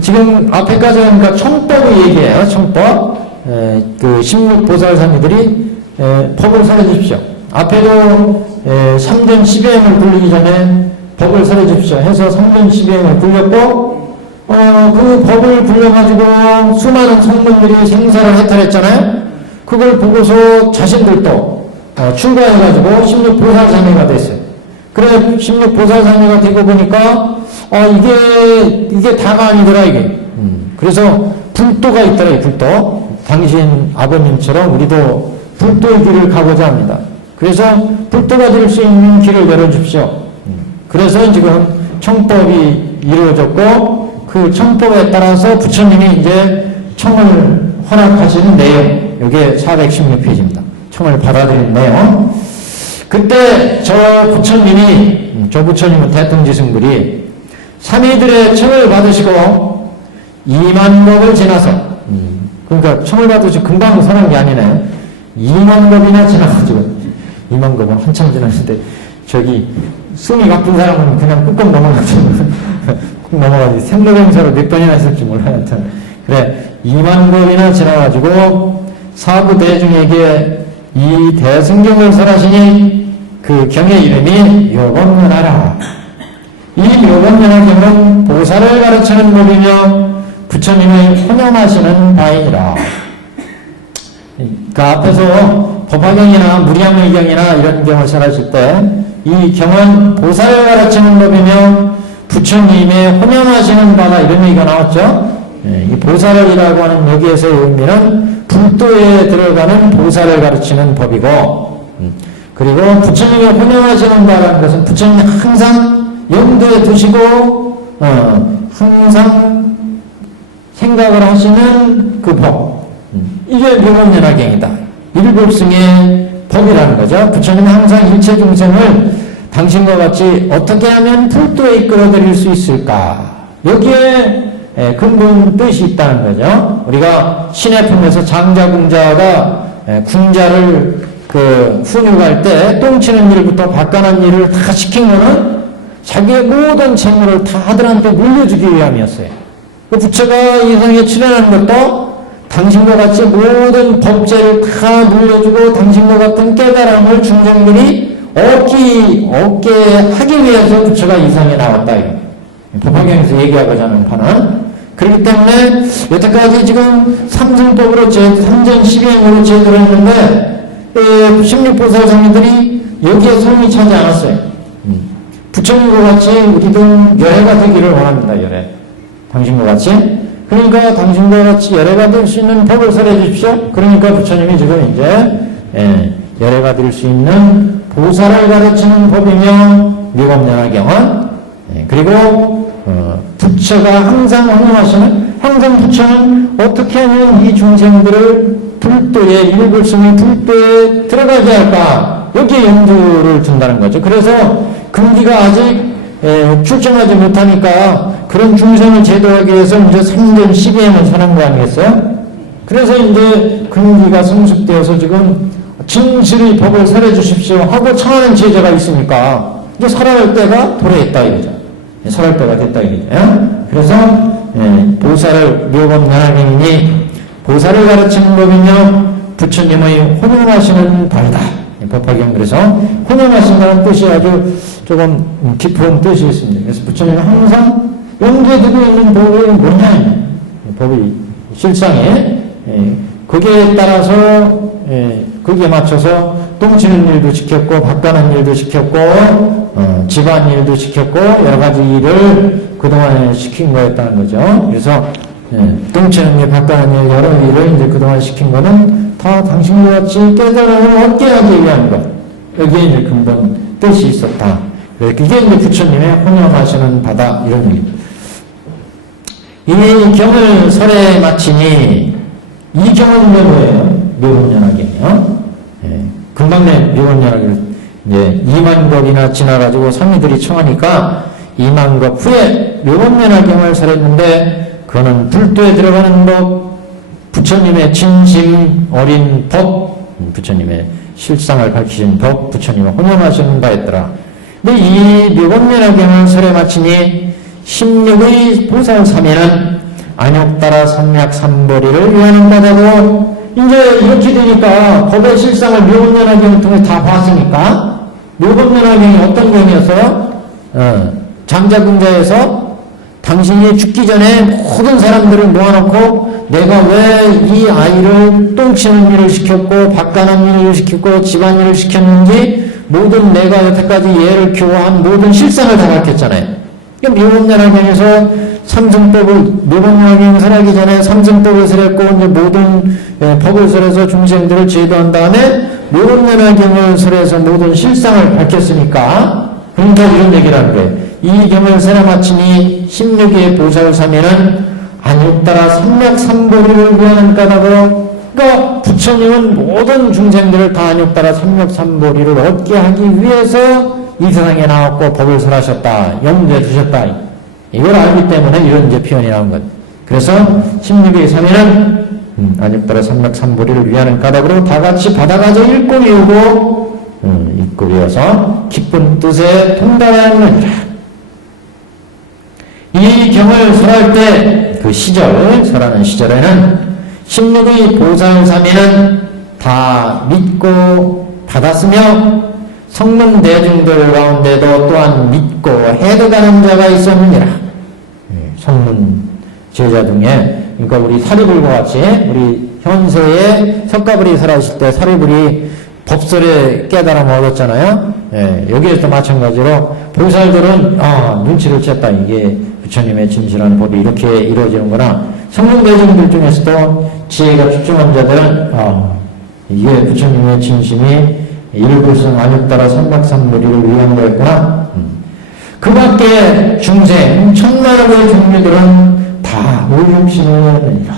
지금 앞에까지 하니까 청법의 얘기예요. 청법. 그 16보살사미들이 법을 설해주십시오. 앞에도 3전 12행을 굴리기 전에 법을 설해주십시오 해서 3전 12행을 굴렸고 그 법을 굴려가지고 수많은 성문들이 생사를 해탈했잖아요. 그걸 보고서 자신들도 출가해가지고 16보살사미가 됐어요. 그래 16보살사미가 되고 보니까 이게 다가 아니더라 이게. 그래서 불도가 있더라. 이 불도. 당신 아버님처럼 우리도 불도의 길을 가고자 합니다. 그래서 불도가 될 수 있는 길을 열어주십시오. 그래서 지금 청법이 이루어졌고 그 청법에 따라서 부처님이 이제 청을 허락하시는 내용, 이게 416페이지입니다. 청을 받아들인 내용. 그때 저 부처님은 대통지승불이 사미들의 청을 받으시고 2만 법을 지나서 그러니까 청을 받으시고 금방 선한 게 아니네. 2만 법이나 지나가지고 2만 법은 한참 지났는데 저기 숨이 가쁜 사람은 그냥 꾹꾹 넘어가지 생로병사로 몇 번이나 했을지 몰라요. 그래 2만 법이나 지나가지고 사부 대중에게 이 대승경을 설하시니 그 경의 이름이 묘법문하라. 이 묘법문하경은 보살을 가르치는 법이며 부처님을 혼용하시는 바이니라. 그 앞에서 법화경이나 무량의경이나 이런 경을 설하실 때 이 경은 보살을 가르치는 법이며 부처님의 혼용하시는 바다 이런 얘기가 나왔죠. 이 보살이라고 하는 여기에서의 의미는 불도에 들어가는 보살을 가르치는 법이고 그리고 부처님의 혼용하시는 바라는 것은 부처님이 항상 염두에 두시고 항상 생각을 하시는 그 법. 이게 묘법연화경이다. 일불승의 법이라는 거죠. 부처님은 항상 일체 중생을 당신과 같이 어떻게 하면 불도에 이끌어드릴 수 있을까? 여기에 근본 뜻이 있다는 거죠. 우리가 신의 품에서 장자궁자가 궁자를 훈육할 때 똥치는 일부터 바꿔는 일을 다 시킨 거는 자기의 모든 재물을 다 아들한테 물려주기 위함이었어요. 그 부처가 이 세상에 출현하는 것도 당신과 같이 모든 법제를 다 물려주고 당신과 같은 깨달음을 중생들이 얻게 하기 위해서 부처가 이 세상에 나왔다. 법화경에서 얘기하고자 하는 판은. 그렇기 때문에 여태까지 지금 삼승법으로 3전 12행으로 제도를 했는데 16보살사미들이 여기에 손이 차지 않았어요. 부처님과 같이 우리도 열애가 되기를 원합니다. 열애. 당신과 같이. 그러니까 당신과 같이 열애가 될 수 있는 법을 설해 주십시오. 그러니까 부처님이 지금 이제 열애가 될 수 있는 보살을 가르치는 법이며 묘법연화경은 그리고 부처가 항상 혼용하시는 항상 부처는 어떻게 하면 이 중생들을 불도에 일불승의 불도에 들어가게 할까 여기에 염두를 둔다는 거죠. 그래서 금기가 아직 출정하지 못하니까 그런 중생을 제도하기 위해서 이제 3전 12행을 선한 거 아니겠어요? 그래서 이제 금기가 성숙되어서 지금 진실의 법을 설해 주십시오 하고 청하는 제자가 있으니까 이제 살아갈 때가 도래했다 이거죠. 설할 때가 됐다 이거죠. 그래서 보살을 묘법 연하경이니 보살을 가르치는 법은요 부처님의 혼용하시는 바이다. 법화경 그래서 혼용하신다는 뜻이 아주 조금 깊은 뜻이 있습니다. 그래서 부처님은 항상 염두에 두고 있는 법이 뭐냐? 법이 실상에 거기에 따라서 거기에 맞춰서 똥치는 일도 지켰고 밥 가는 일도 지켰고 집안 일도 지켰고 여러 가지 일을 그동안에 시킨 거였다는 거죠. 그래서 똥치는 일, 밥 가는 일 여러 일을 이제 그동안 시킨 거는 다 당신과 같이 깨달음을 얻게 하기 위한 것. 여기에 이제 근본 뜻이 있었다. 그게 이제 부처님의 혼용하시는 바다 이런 얘기입니다. 이 경을 설에 마치니 이 경은 뭐예요? 묘법연하경이요. 금방 내 묘법연하경을 이제 2만 겁이나 지나가지고 상의들이 청하니까 2만 겁 후에 묘법연하경을 설했는데 그거는 불도에 들어가는 법, 부처님의 진심 어린 법, 부처님의 실상을 밝히신 법, 부처님을 혼용하시는 바였더라. 근데 이 묘법연하경을 설에 마치니 16의 보살삼위는 안욕따라 삼맥삼보리를 위하는 바다고 이제 이렇게 되니까 법의 실상을 묘법연하경을 통해 다 봤으니까 묘법연하경이 어떤 경이었어요? 장자궁자에서 당신이 죽기 전에 모든 사람들을 모아놓고 내가 왜 이 아이를 똥치는 일을 시켰고 밥 가는 일을 시켰고 집안일을 시켰는지 모든 내가 여태까지 얘를 교화한 모든 실상을 다 밝혔잖아요. 묘법연하경에서 삼승법을 묘법연하경을 설하기 전에 삼승법을 설했고 이제 모든 법을 설해서 중생들을 제도한 다음에 묘법연하경을 설해서 모든 실상을 밝혔으니까 그러니까 이런 얘기를 하는 거예요. 이 경을 설해 마치니 16의 보살삼위는 안욕따라 삼맥삼보리를 위하는 까닭으로 그러니까 부처님은 모든 중생들을 다 안욕따라 삼맥삼보리를 얻게 하기 위해서 이 세상에 나왔고 법을 설하셨다. 염두에 두셨다. 이걸 알기 때문에 이런 이제 표현이 나온 것. 그래서 16의 삼위는 안욕따라 삼맥삼보리를 위하는 까닭으로 다 같이 받아가져 읽고 배우고 읽고 배워서 기쁜 뜻에 통달하느니라. 이 경을 설할 때 그 시절, 설하는 시절에는 16의 보살삼위는 다 믿고 받았으며 성문 대중들 가운데도 또한 믿고 해득하는 자가 있었느니라. 성문 제자 중에 그러니까 우리 사리불과 같이 우리 현세에 석가불이 설하실 때 사리불이 법설에 깨달음을 얻었잖아요. 여기에서 마찬가지로 보살들은 눈치를 챘다. 이게 부처님의 진실한 법이 이렇게 이루어지는구나. 성문대중들 중에서도 지혜가 출중한 자들은 이게 부처님의 진심이 일불성 안욕따라 삼맥삼보리를 위한 거였구나. 그 밖에 중생 천만억의 종류들은 다 오욕심을 하느니라.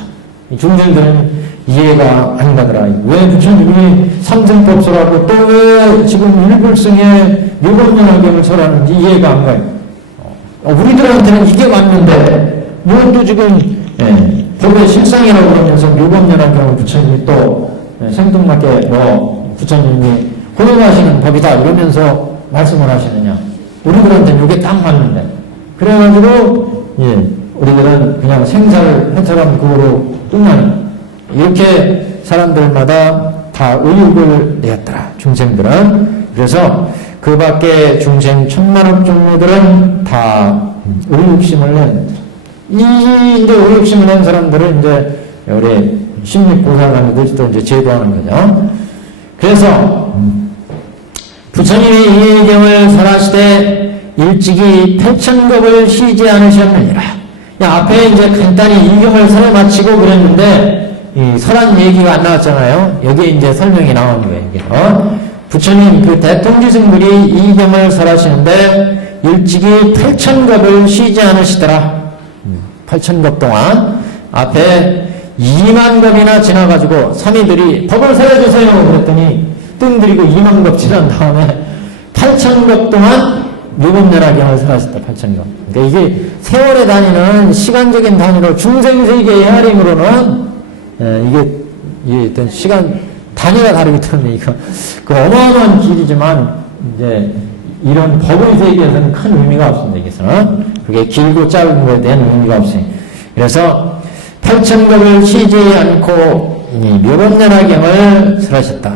중생들은 이해가 안 가더라. 왜 부처님이 삼승법 설하고 또 왜 지금 일불성의 묘법연하경을 설하는지 이해가 안 가요. 우리들한테는 이게 맞는데 뭐 또 지금 법의 실상이라고 그러면서 묘법연하경을 부처님이 또 생뚱맞게 부처님이 혼용하시는 법이다 이러면서 말씀을 하시느냐. 우리들한테는 이게 딱 맞는데 그래가지고 우리들은 그냥 생사를 해처럼 그거로 끝나는 이렇게 사람들마다 다 의욕을 내었더라. 중생들은. 그래서 그 밖에 중생 천만억 종류들은 다 의욕심을 낸 이제 의욕심을 낸 사람들은 이제 우리 십육보살관들이 또 이제 제도하는 거죠. 그래서 부처님이 이 경을 설하시되 일찍이 8,000겁을 쉬지 않으셨느니라. 앞에 이제 간단히 이 경을 설해 마치고 그랬는데 이 설한 얘기가 안 나왔잖아요. 여기에 이제 설명이 나오는 거예요. 부처님 그 대통지승들이 이 경을 설하시는데 일찍이 8,000겁을 쉬지 않으시더라. 8,000겁 동안 앞에 2만 겁이나 지나가지고 사미들이 법을 설해주세요 그랬더니 뜸 들이고 2만 겁 지난 다음에 8,000겁 동안 묘법연하경을 설하셨다. 8,000겁. 그러니까 이게 세월의 단위는 시간적인 단위로 중생세계의 헤아림으로는 이게 어떤 시간 단위가 다르기 때문에 이거 그 어마어마한 길이지만 이제 이런 법의 세계에서는 큰 의미가 없습니다. 여기서는 그게 길고 짧은 것에 대한 의미가 없으니. 그래서 팔천법을 쉬지 않고 묘법연화경을 설하셨다.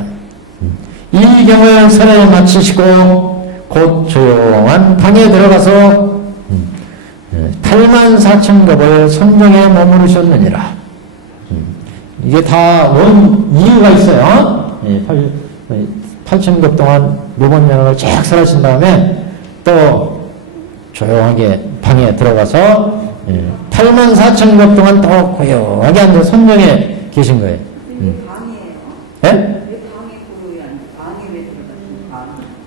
이 경을 설에 마치시고 곧 조용한 방에 들어가서 84,000법을 선정에 머무르셨느니라. 이게 다 원 이유가 있어요. 8,000법 동안 묘법연화를 쫙 설하신 다음에 또 조용하게 방에 들어가서 84,000법 동안 또 고요하게 앉아 선정에 계신 거예요. 예?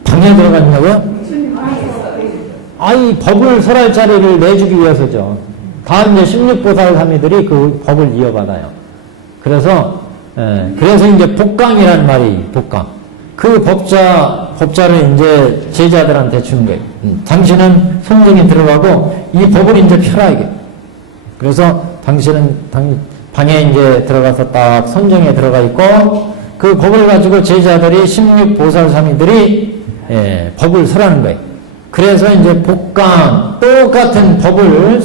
방에 들어갔냐고요? 아이, 법을 설할 자리를 내주기 위해서죠. 다음 이제 16보살사미들이 그 법을 이어받아요. 그래서 이제 복강이라는 말이 복강. 그 법자를 이제 제자들한테 주는 거예요. 당신은 선정에 들어가고 이 법을 이제 펴라 이게. 그래서 당신은 방에 이제 들어가서 딱 선정에 들어가 있고 그 법을 가지고 제자들이 16보살사미들이 법을 설하는 거예요. 그래서 이제 복강 똑같은 법을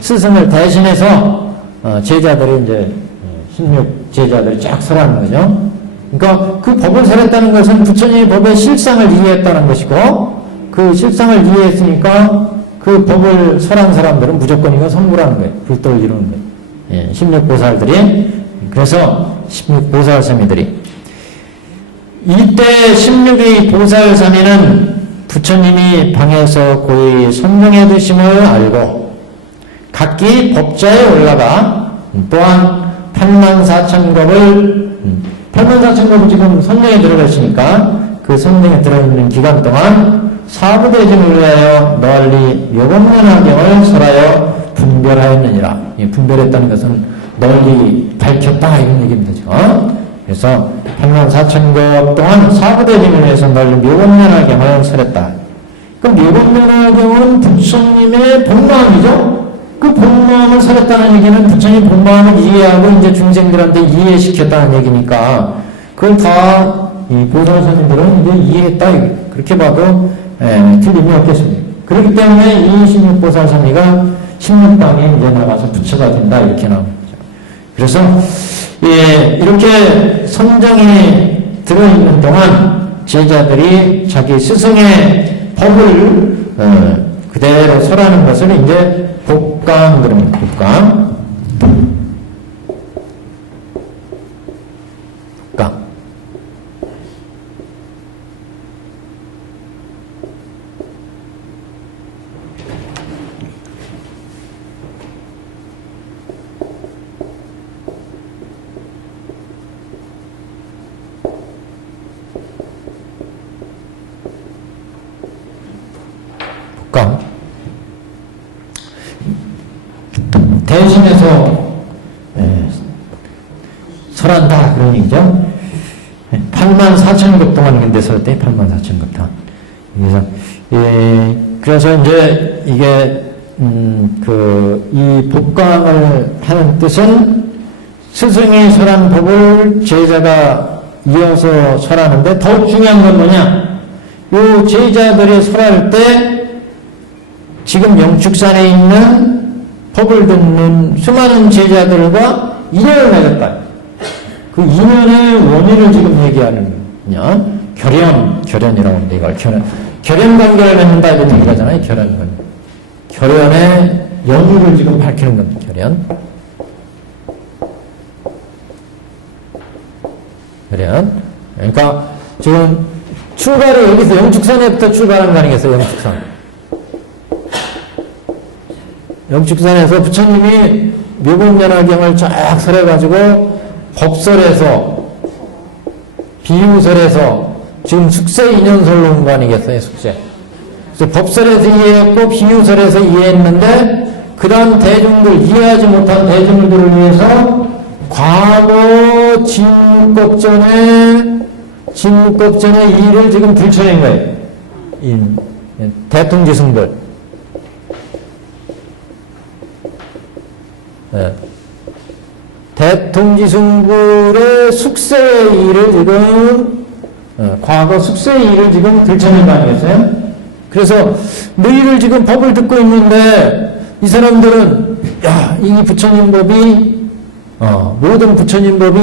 스승을 대신해서 제자들이 이제 16 제자들이 쫙 설하는 거죠. 그러니까 그 법을 설했다는 것은 부처님의 법의 실상을 이해했다는 것이고 그 실상을 이해했으니까 그 법을 설한 사람들은 무조건 이거 선구라는 거예요. 불도를 이루는 거예요. 16보살들이 그래서 16보살사미들이 이때 16의 보살사미는 부처님이 방에서 고이 선정해 두심을 알고 각기 법좌에 올라가 또한 84,000법을 84,000법을 지금 선정에 들어갔으니까 그 선정에 들어있는 기간 동안 사부대중을 위하여 널리 묘법연화경을 설하여 분별하였느니라. 분별했다는 것은 널리 밝혔다 이런 얘기입니다. 그래서 84,000법 동안 사부대중을 위해서 널리 묘법연화경을 설했다. 그 묘법연화경은 부처님의 본마음이죠. 그 본마음을 설했다는 얘기는 부처님 본마음을 이해하고 이제 중생들한테 이해시켰다는 얘기니까 그걸 다 이 보살스님들은 이제 이해했다. 그렇게 봐도 틀림이 없겠습니다. 그렇기 때문에 이 16보살사미가 16방에 이제 나가서 부처가 된다 이렇게 나옵니다. 그래서 이렇게 선정이 들어있는 동안 제자들이 자기 스승의 법을 그대로 설하는 것을 이제 복강 그럽니다. 복강. 대신해서 설한다 그런 얘기죠. 84,000급 동안 근데 설때 84,000급 동안. 그래서 이제 이게 이 복강을 하는 뜻은 스승이 설한 법을 제자가 이어서 설하는데 더욱 중요한 건 뭐냐? 요 제자들이 설할 때 지금 영축산에 있는 법을 듣는 수많은 제자들과 인연을 맺었다. 그 인연의 원인을 지금 얘기하는 거냐? 결연이라고 하는데 이걸 결연 관계를 맺는다 이런 얘기를 하잖아요. 결연 관계. 결연의 연유를 지금 밝히는 겁니다. 결연. 그러니까 지금 출발이 여기서 영축산에부터 출발한 거 아니겠어요? 영축산에서 부처님이 묘법연화경을 쫙 설해가지고 법설에서 비유설에서 지금 숙세 인연설로 온 거 아니겠어요? 숙세. 그래서 법설에서 이해했고 비유설에서 이해했는데 그 다음 대중들 이해하지 못한 대중들을 위해서 과거 진묵겁전의 일을 지금 들춰낸 거예요. 대통지승불. 대통지승불의 숙세의 일을 지금 과거 숙세의 일을 지금 들춰낸 거 아니겠어요? 그래서 너희들 지금 법을 듣고 있는데 이 사람들은 야, 이 부처님 법이 모든 부처님 법이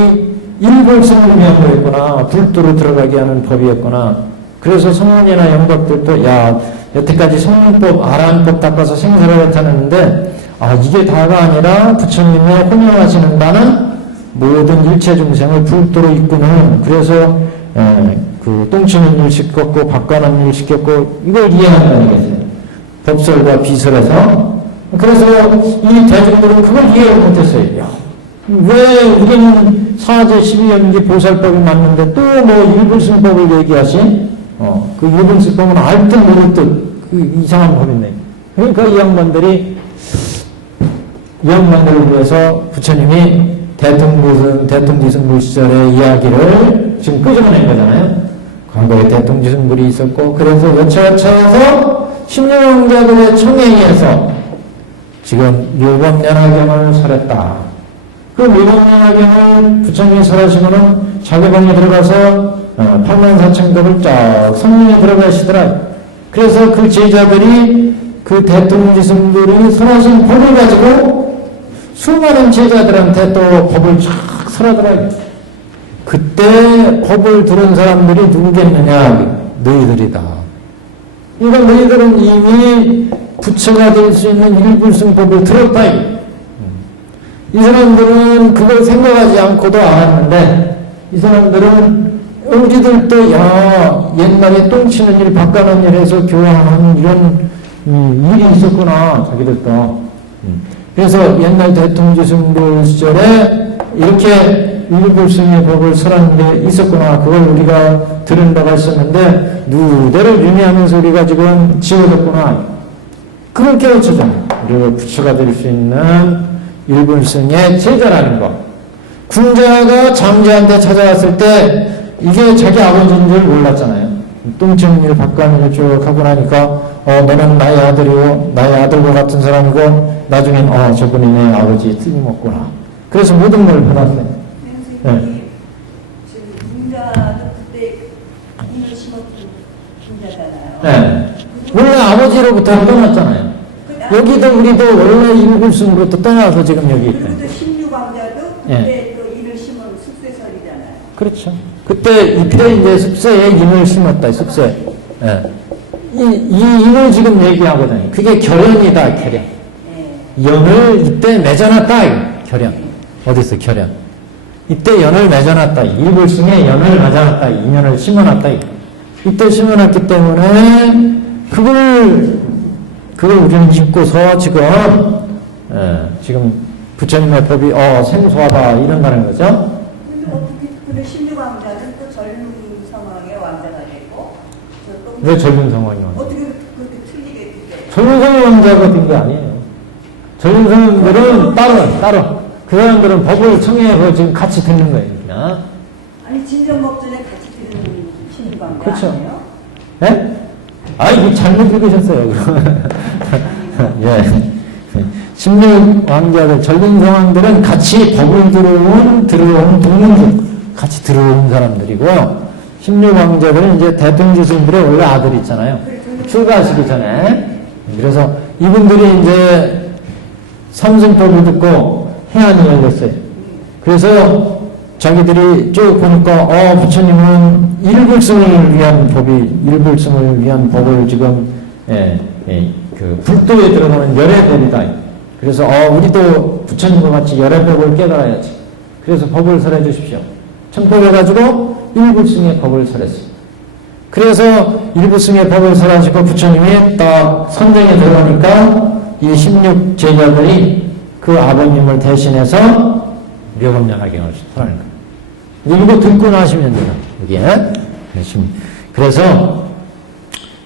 일불승을 위한 거였구나. 불도로 들어가게 하는 법이었구나. 그래서 성문이나 영법들도 야, 여태까지 성문법, 아라한법 닦아서 생사를 나타냈는데 이게 다가 아니라 부처님의 혼용하시는 바는 모든 일체 중생을 불도로 이끄는, 그래서 그 똥치는 일 시켰고 바꿔는 일 시켰고 이걸 이해한다는 거겠어요. 법설과 비설에서. 그래서 이 대중들은 그걸 이해를 못했어요. 야, 왜 우리는 사제 12연기 보살법이 맞는데 또 뭐 일불승법을 얘기하시? 그 일불승법은 알 듯 모를 듯 그 이상한 법이네. 그러니까 이 양반들을 위해서 부처님이 대통지승불 시절의 이야기를 지금 끄집어낸 거잖아요. 과거에 대통지승불이 있었고, 그래서 여차여차해서 신령왕자들의 청에 의해서 지금 묘법연화경을 설했다. 그 묘법연화경을 부처님이 설하시고는 자기 방에 들어가서 84,000급을 쫙 성문에 들어가시더라. 그래서 그 제자들이 그 대통지승불이 설하신 법을 가지고 수많은 제자들한테 또 법을 쫙 설하더라. 그때 법을 들은 사람들이 누구겠느냐? 너희들이다. 그러니까 너희들은 이미 부처가 될 수 있는 일불승법을 들었다. 이 사람들은 그걸 생각하지 않고도 알았는데, 이 사람들은 우리들도 옛날에 똥치는 일 바꿔놓은 일에서 교화하는 이런 일이 있었구나. 자기들도. 그래서 옛날 대통지승불 시절에 이렇게 일불승의 법을 설하는 게 있었구나. 그걸 우리가 들은 바가 있었는데 누대를 유미하면서 우리가 지금 지어졌구나. 그걸 깨우쳐줘. 우리가 부처가 될 수 있는 일불승의 제자라는 거. 군자가 장자한테 찾아왔을 때 이게 자기 아버지인 줄 몰랐잖아요. 똥치는 바꿔는 일 쭉 하고 나니까 너는 나의 아들이고 나의 아들과 같은 사람이고 나중엔 저분이 내 아버지 틀림없구나. 그래서 모든 걸 받았어요. 네. 지금 군자도 그때 인을 심었던 군자잖아요. 네. 원래 아버지로부터 떠났잖아요. 여기도 우리도 원래 일불승으로부터 떠나서 지금 여기 있다. 그리고 또 신유광자도 그때 또 인을 심은 숲새설이잖아요. 그렇죠. 이때 이제 숲새에 인을 심었다. 숲새. 네. 이 인을 지금 얘기하거든요. 그게 결연이다. 결연. 연을 이때 맺어놨다. 결연. 어디서 결연? 이때 연을 맺어놨다. 일불승에 연을 맺어놨다. 인연을 심어놨다. 이때 심어놨기 때문에 그걸 우리는 잊고서 지금 부처님의 법이 생소하다 이런다는 거죠. 근데 어떻게 근데 신유광자는 또 전륜성왕의 왕자가 되고 왜 전륜성왕이 왕자? 어떻게 그렇게 틀리게 되게? 전륜성왕 왕자가 된 게 아니에요. 전륜성왕들은 따로 그 사람들은 법을 청해서 지금 같이 듣는 거예요. 그냥. 아니 진정법전에 같이 들은 신유광자 그렇죠. 아니에요? 네? 이거 잘못 읽으셨어요. 예. 16왕자들, 전륜성왕들은 같이 법을 들어온 동문들, 같이 들어온 사람들이고요. 16왕자들은 이제 대통지승불의 원래 아들이 있잖아요. 출가하시기 전에. 그래서 이분들이 이제 삼승법을 듣고 해안이 열렸어요. 그래서 자기들이 쭉 보니까 일불승을 위한 법을 지금 그 불도에 들어가는 열애법이다. 그래서 우리도 부처님과 같이 열애법을 깨달아야지. 그래서 법을 설해 주십시오. 청법해가지고 일불승의 법을 설했어요. 그래서 일불승의 법을 설하시고 부처님이 딱 선정에 들어가니까 이 16제자들이 그 아버님을 대신해서 묘법연화경을 설하는 거예요. 이거 듣고 나시면 돼요. 여기에. 그래서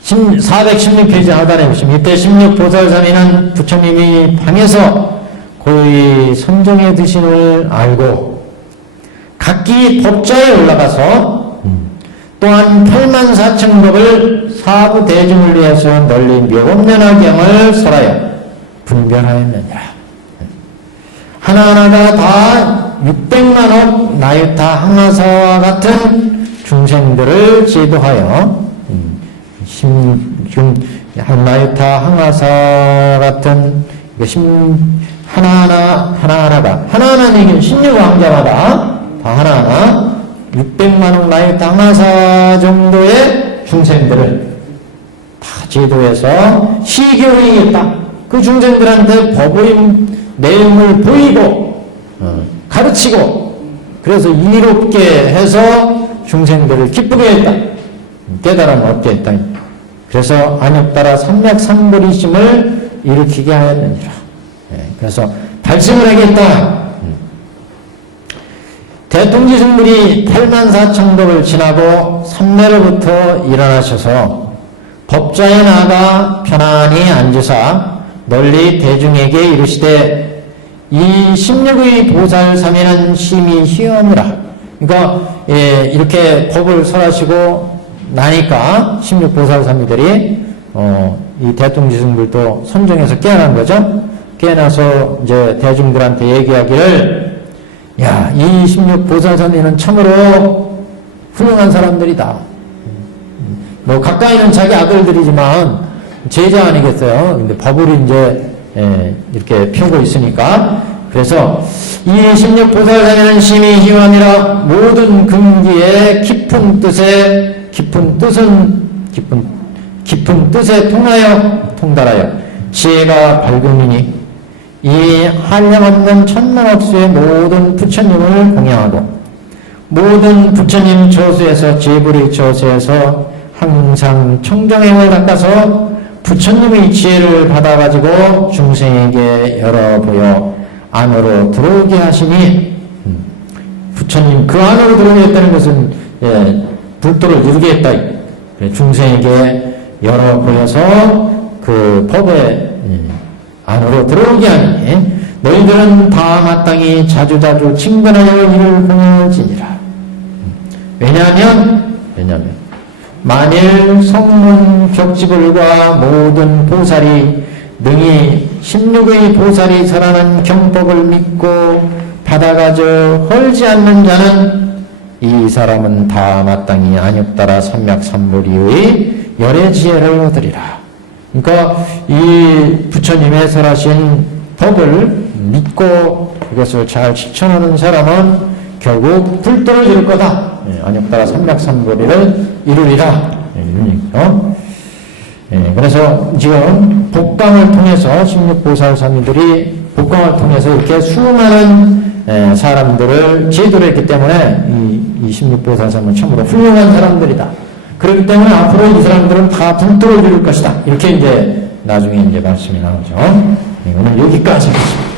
416페이지 하단에 보시면 이때 16보살삼이는 부처님이 방에서 고이 선정의 드심을 알고 각기 법좌에 올라가서 또한 84,000법을 사부 대중을 위해서 널리 묘법연화경을 설하여 분별하였느니라. 하나하나가 다 600만억 나유타 항아사와 같은 중생들을 지도하여 한나유타, 항아사 같은 하나하나가 얘기는 16왕자마다 다 하나하나 600만원 나유타, 항아사 정도의 중생들을 다 제도해서 시교행했다. 그 중생들한테 법의 내용을 보이고 가르치고 그래서 이롭게 해서 중생들을 기쁘게 했다. 깨달음을 얻게 했다. 그래서 안욕따라 삼맥삼보리심을 일으키게 하였느니라. 그래서 발심을 하겠다. 대통지승물이 84,000법을 지나고 삼매로부터 일어나셔서 법좌에 나가 편안히 앉으사 널리 대중에게 이르시되 이 16의 보살삼위는 심히 희엄이라. 그러니까 이렇게 법을 설하시고 나니까 16보살삼위들이 이 대통지승불도 선정해서 깨어난 거죠. 깨어나서 이제 대중들한테 얘기하기를 야, 이 16보살삼위는 참으로 훌륭한 사람들이다. 뭐 가까이는 자기 아들들이지만 제자 아니겠어요. 근데 법을 이제 이렇게 펴고 있으니까 그래서 이 16보살삼위는 심히 희원이라 모든 근기에 깊은 뜻에 통달하여 지혜가 밝음이니 이 한량없는 천만억수의 모든 부처님을 공양하고 모든 부처님 저수에서 제불의 저수에서 항상 청정행을 닦아서 부처님의 지혜를 받아가지고 중생에게 열어보여 안으로 들어오게 하시니 부처님 그 안으로 들어오게 했다는 것은 불도를 이루게 했다. 중생에게 열어보여서 그 법에 안으로 들어오게 하니 너희들은 다 마땅히 자주자주 친근하여 이를 공양할지니라. 왜냐하면 만일 성문 격지불과 모든 보살이 능히 16의 보살이 설하는 경법을 믿고 받아가져 헐지 않는 자는 이 사람은 다 마땅히 안욕따라 삼맥삼보리의 열의 지혜를 얻으리라. 그러니까 이 부처님의 설하신 법을 믿고 이것을 잘 실천하는 사람은 결국 불도를 이룰 거다. 안욕따라 삼맥삼보리를 이루리라. 이런 얘기죠. 그래서 지금 복강을 통해서 16보살삼위들이 복강을 통해서 이렇게 수많은 사람들을 지도를 했기 때문에 이 16보살삼은 참으로 훌륭한 사람들이다. 그렇기 때문에 앞으로 이 사람들은 다 불도를 이룰 것이다. 이렇게 이제 나중에 이제 말씀이 나오죠. 오늘 여기까지 하겠습니다.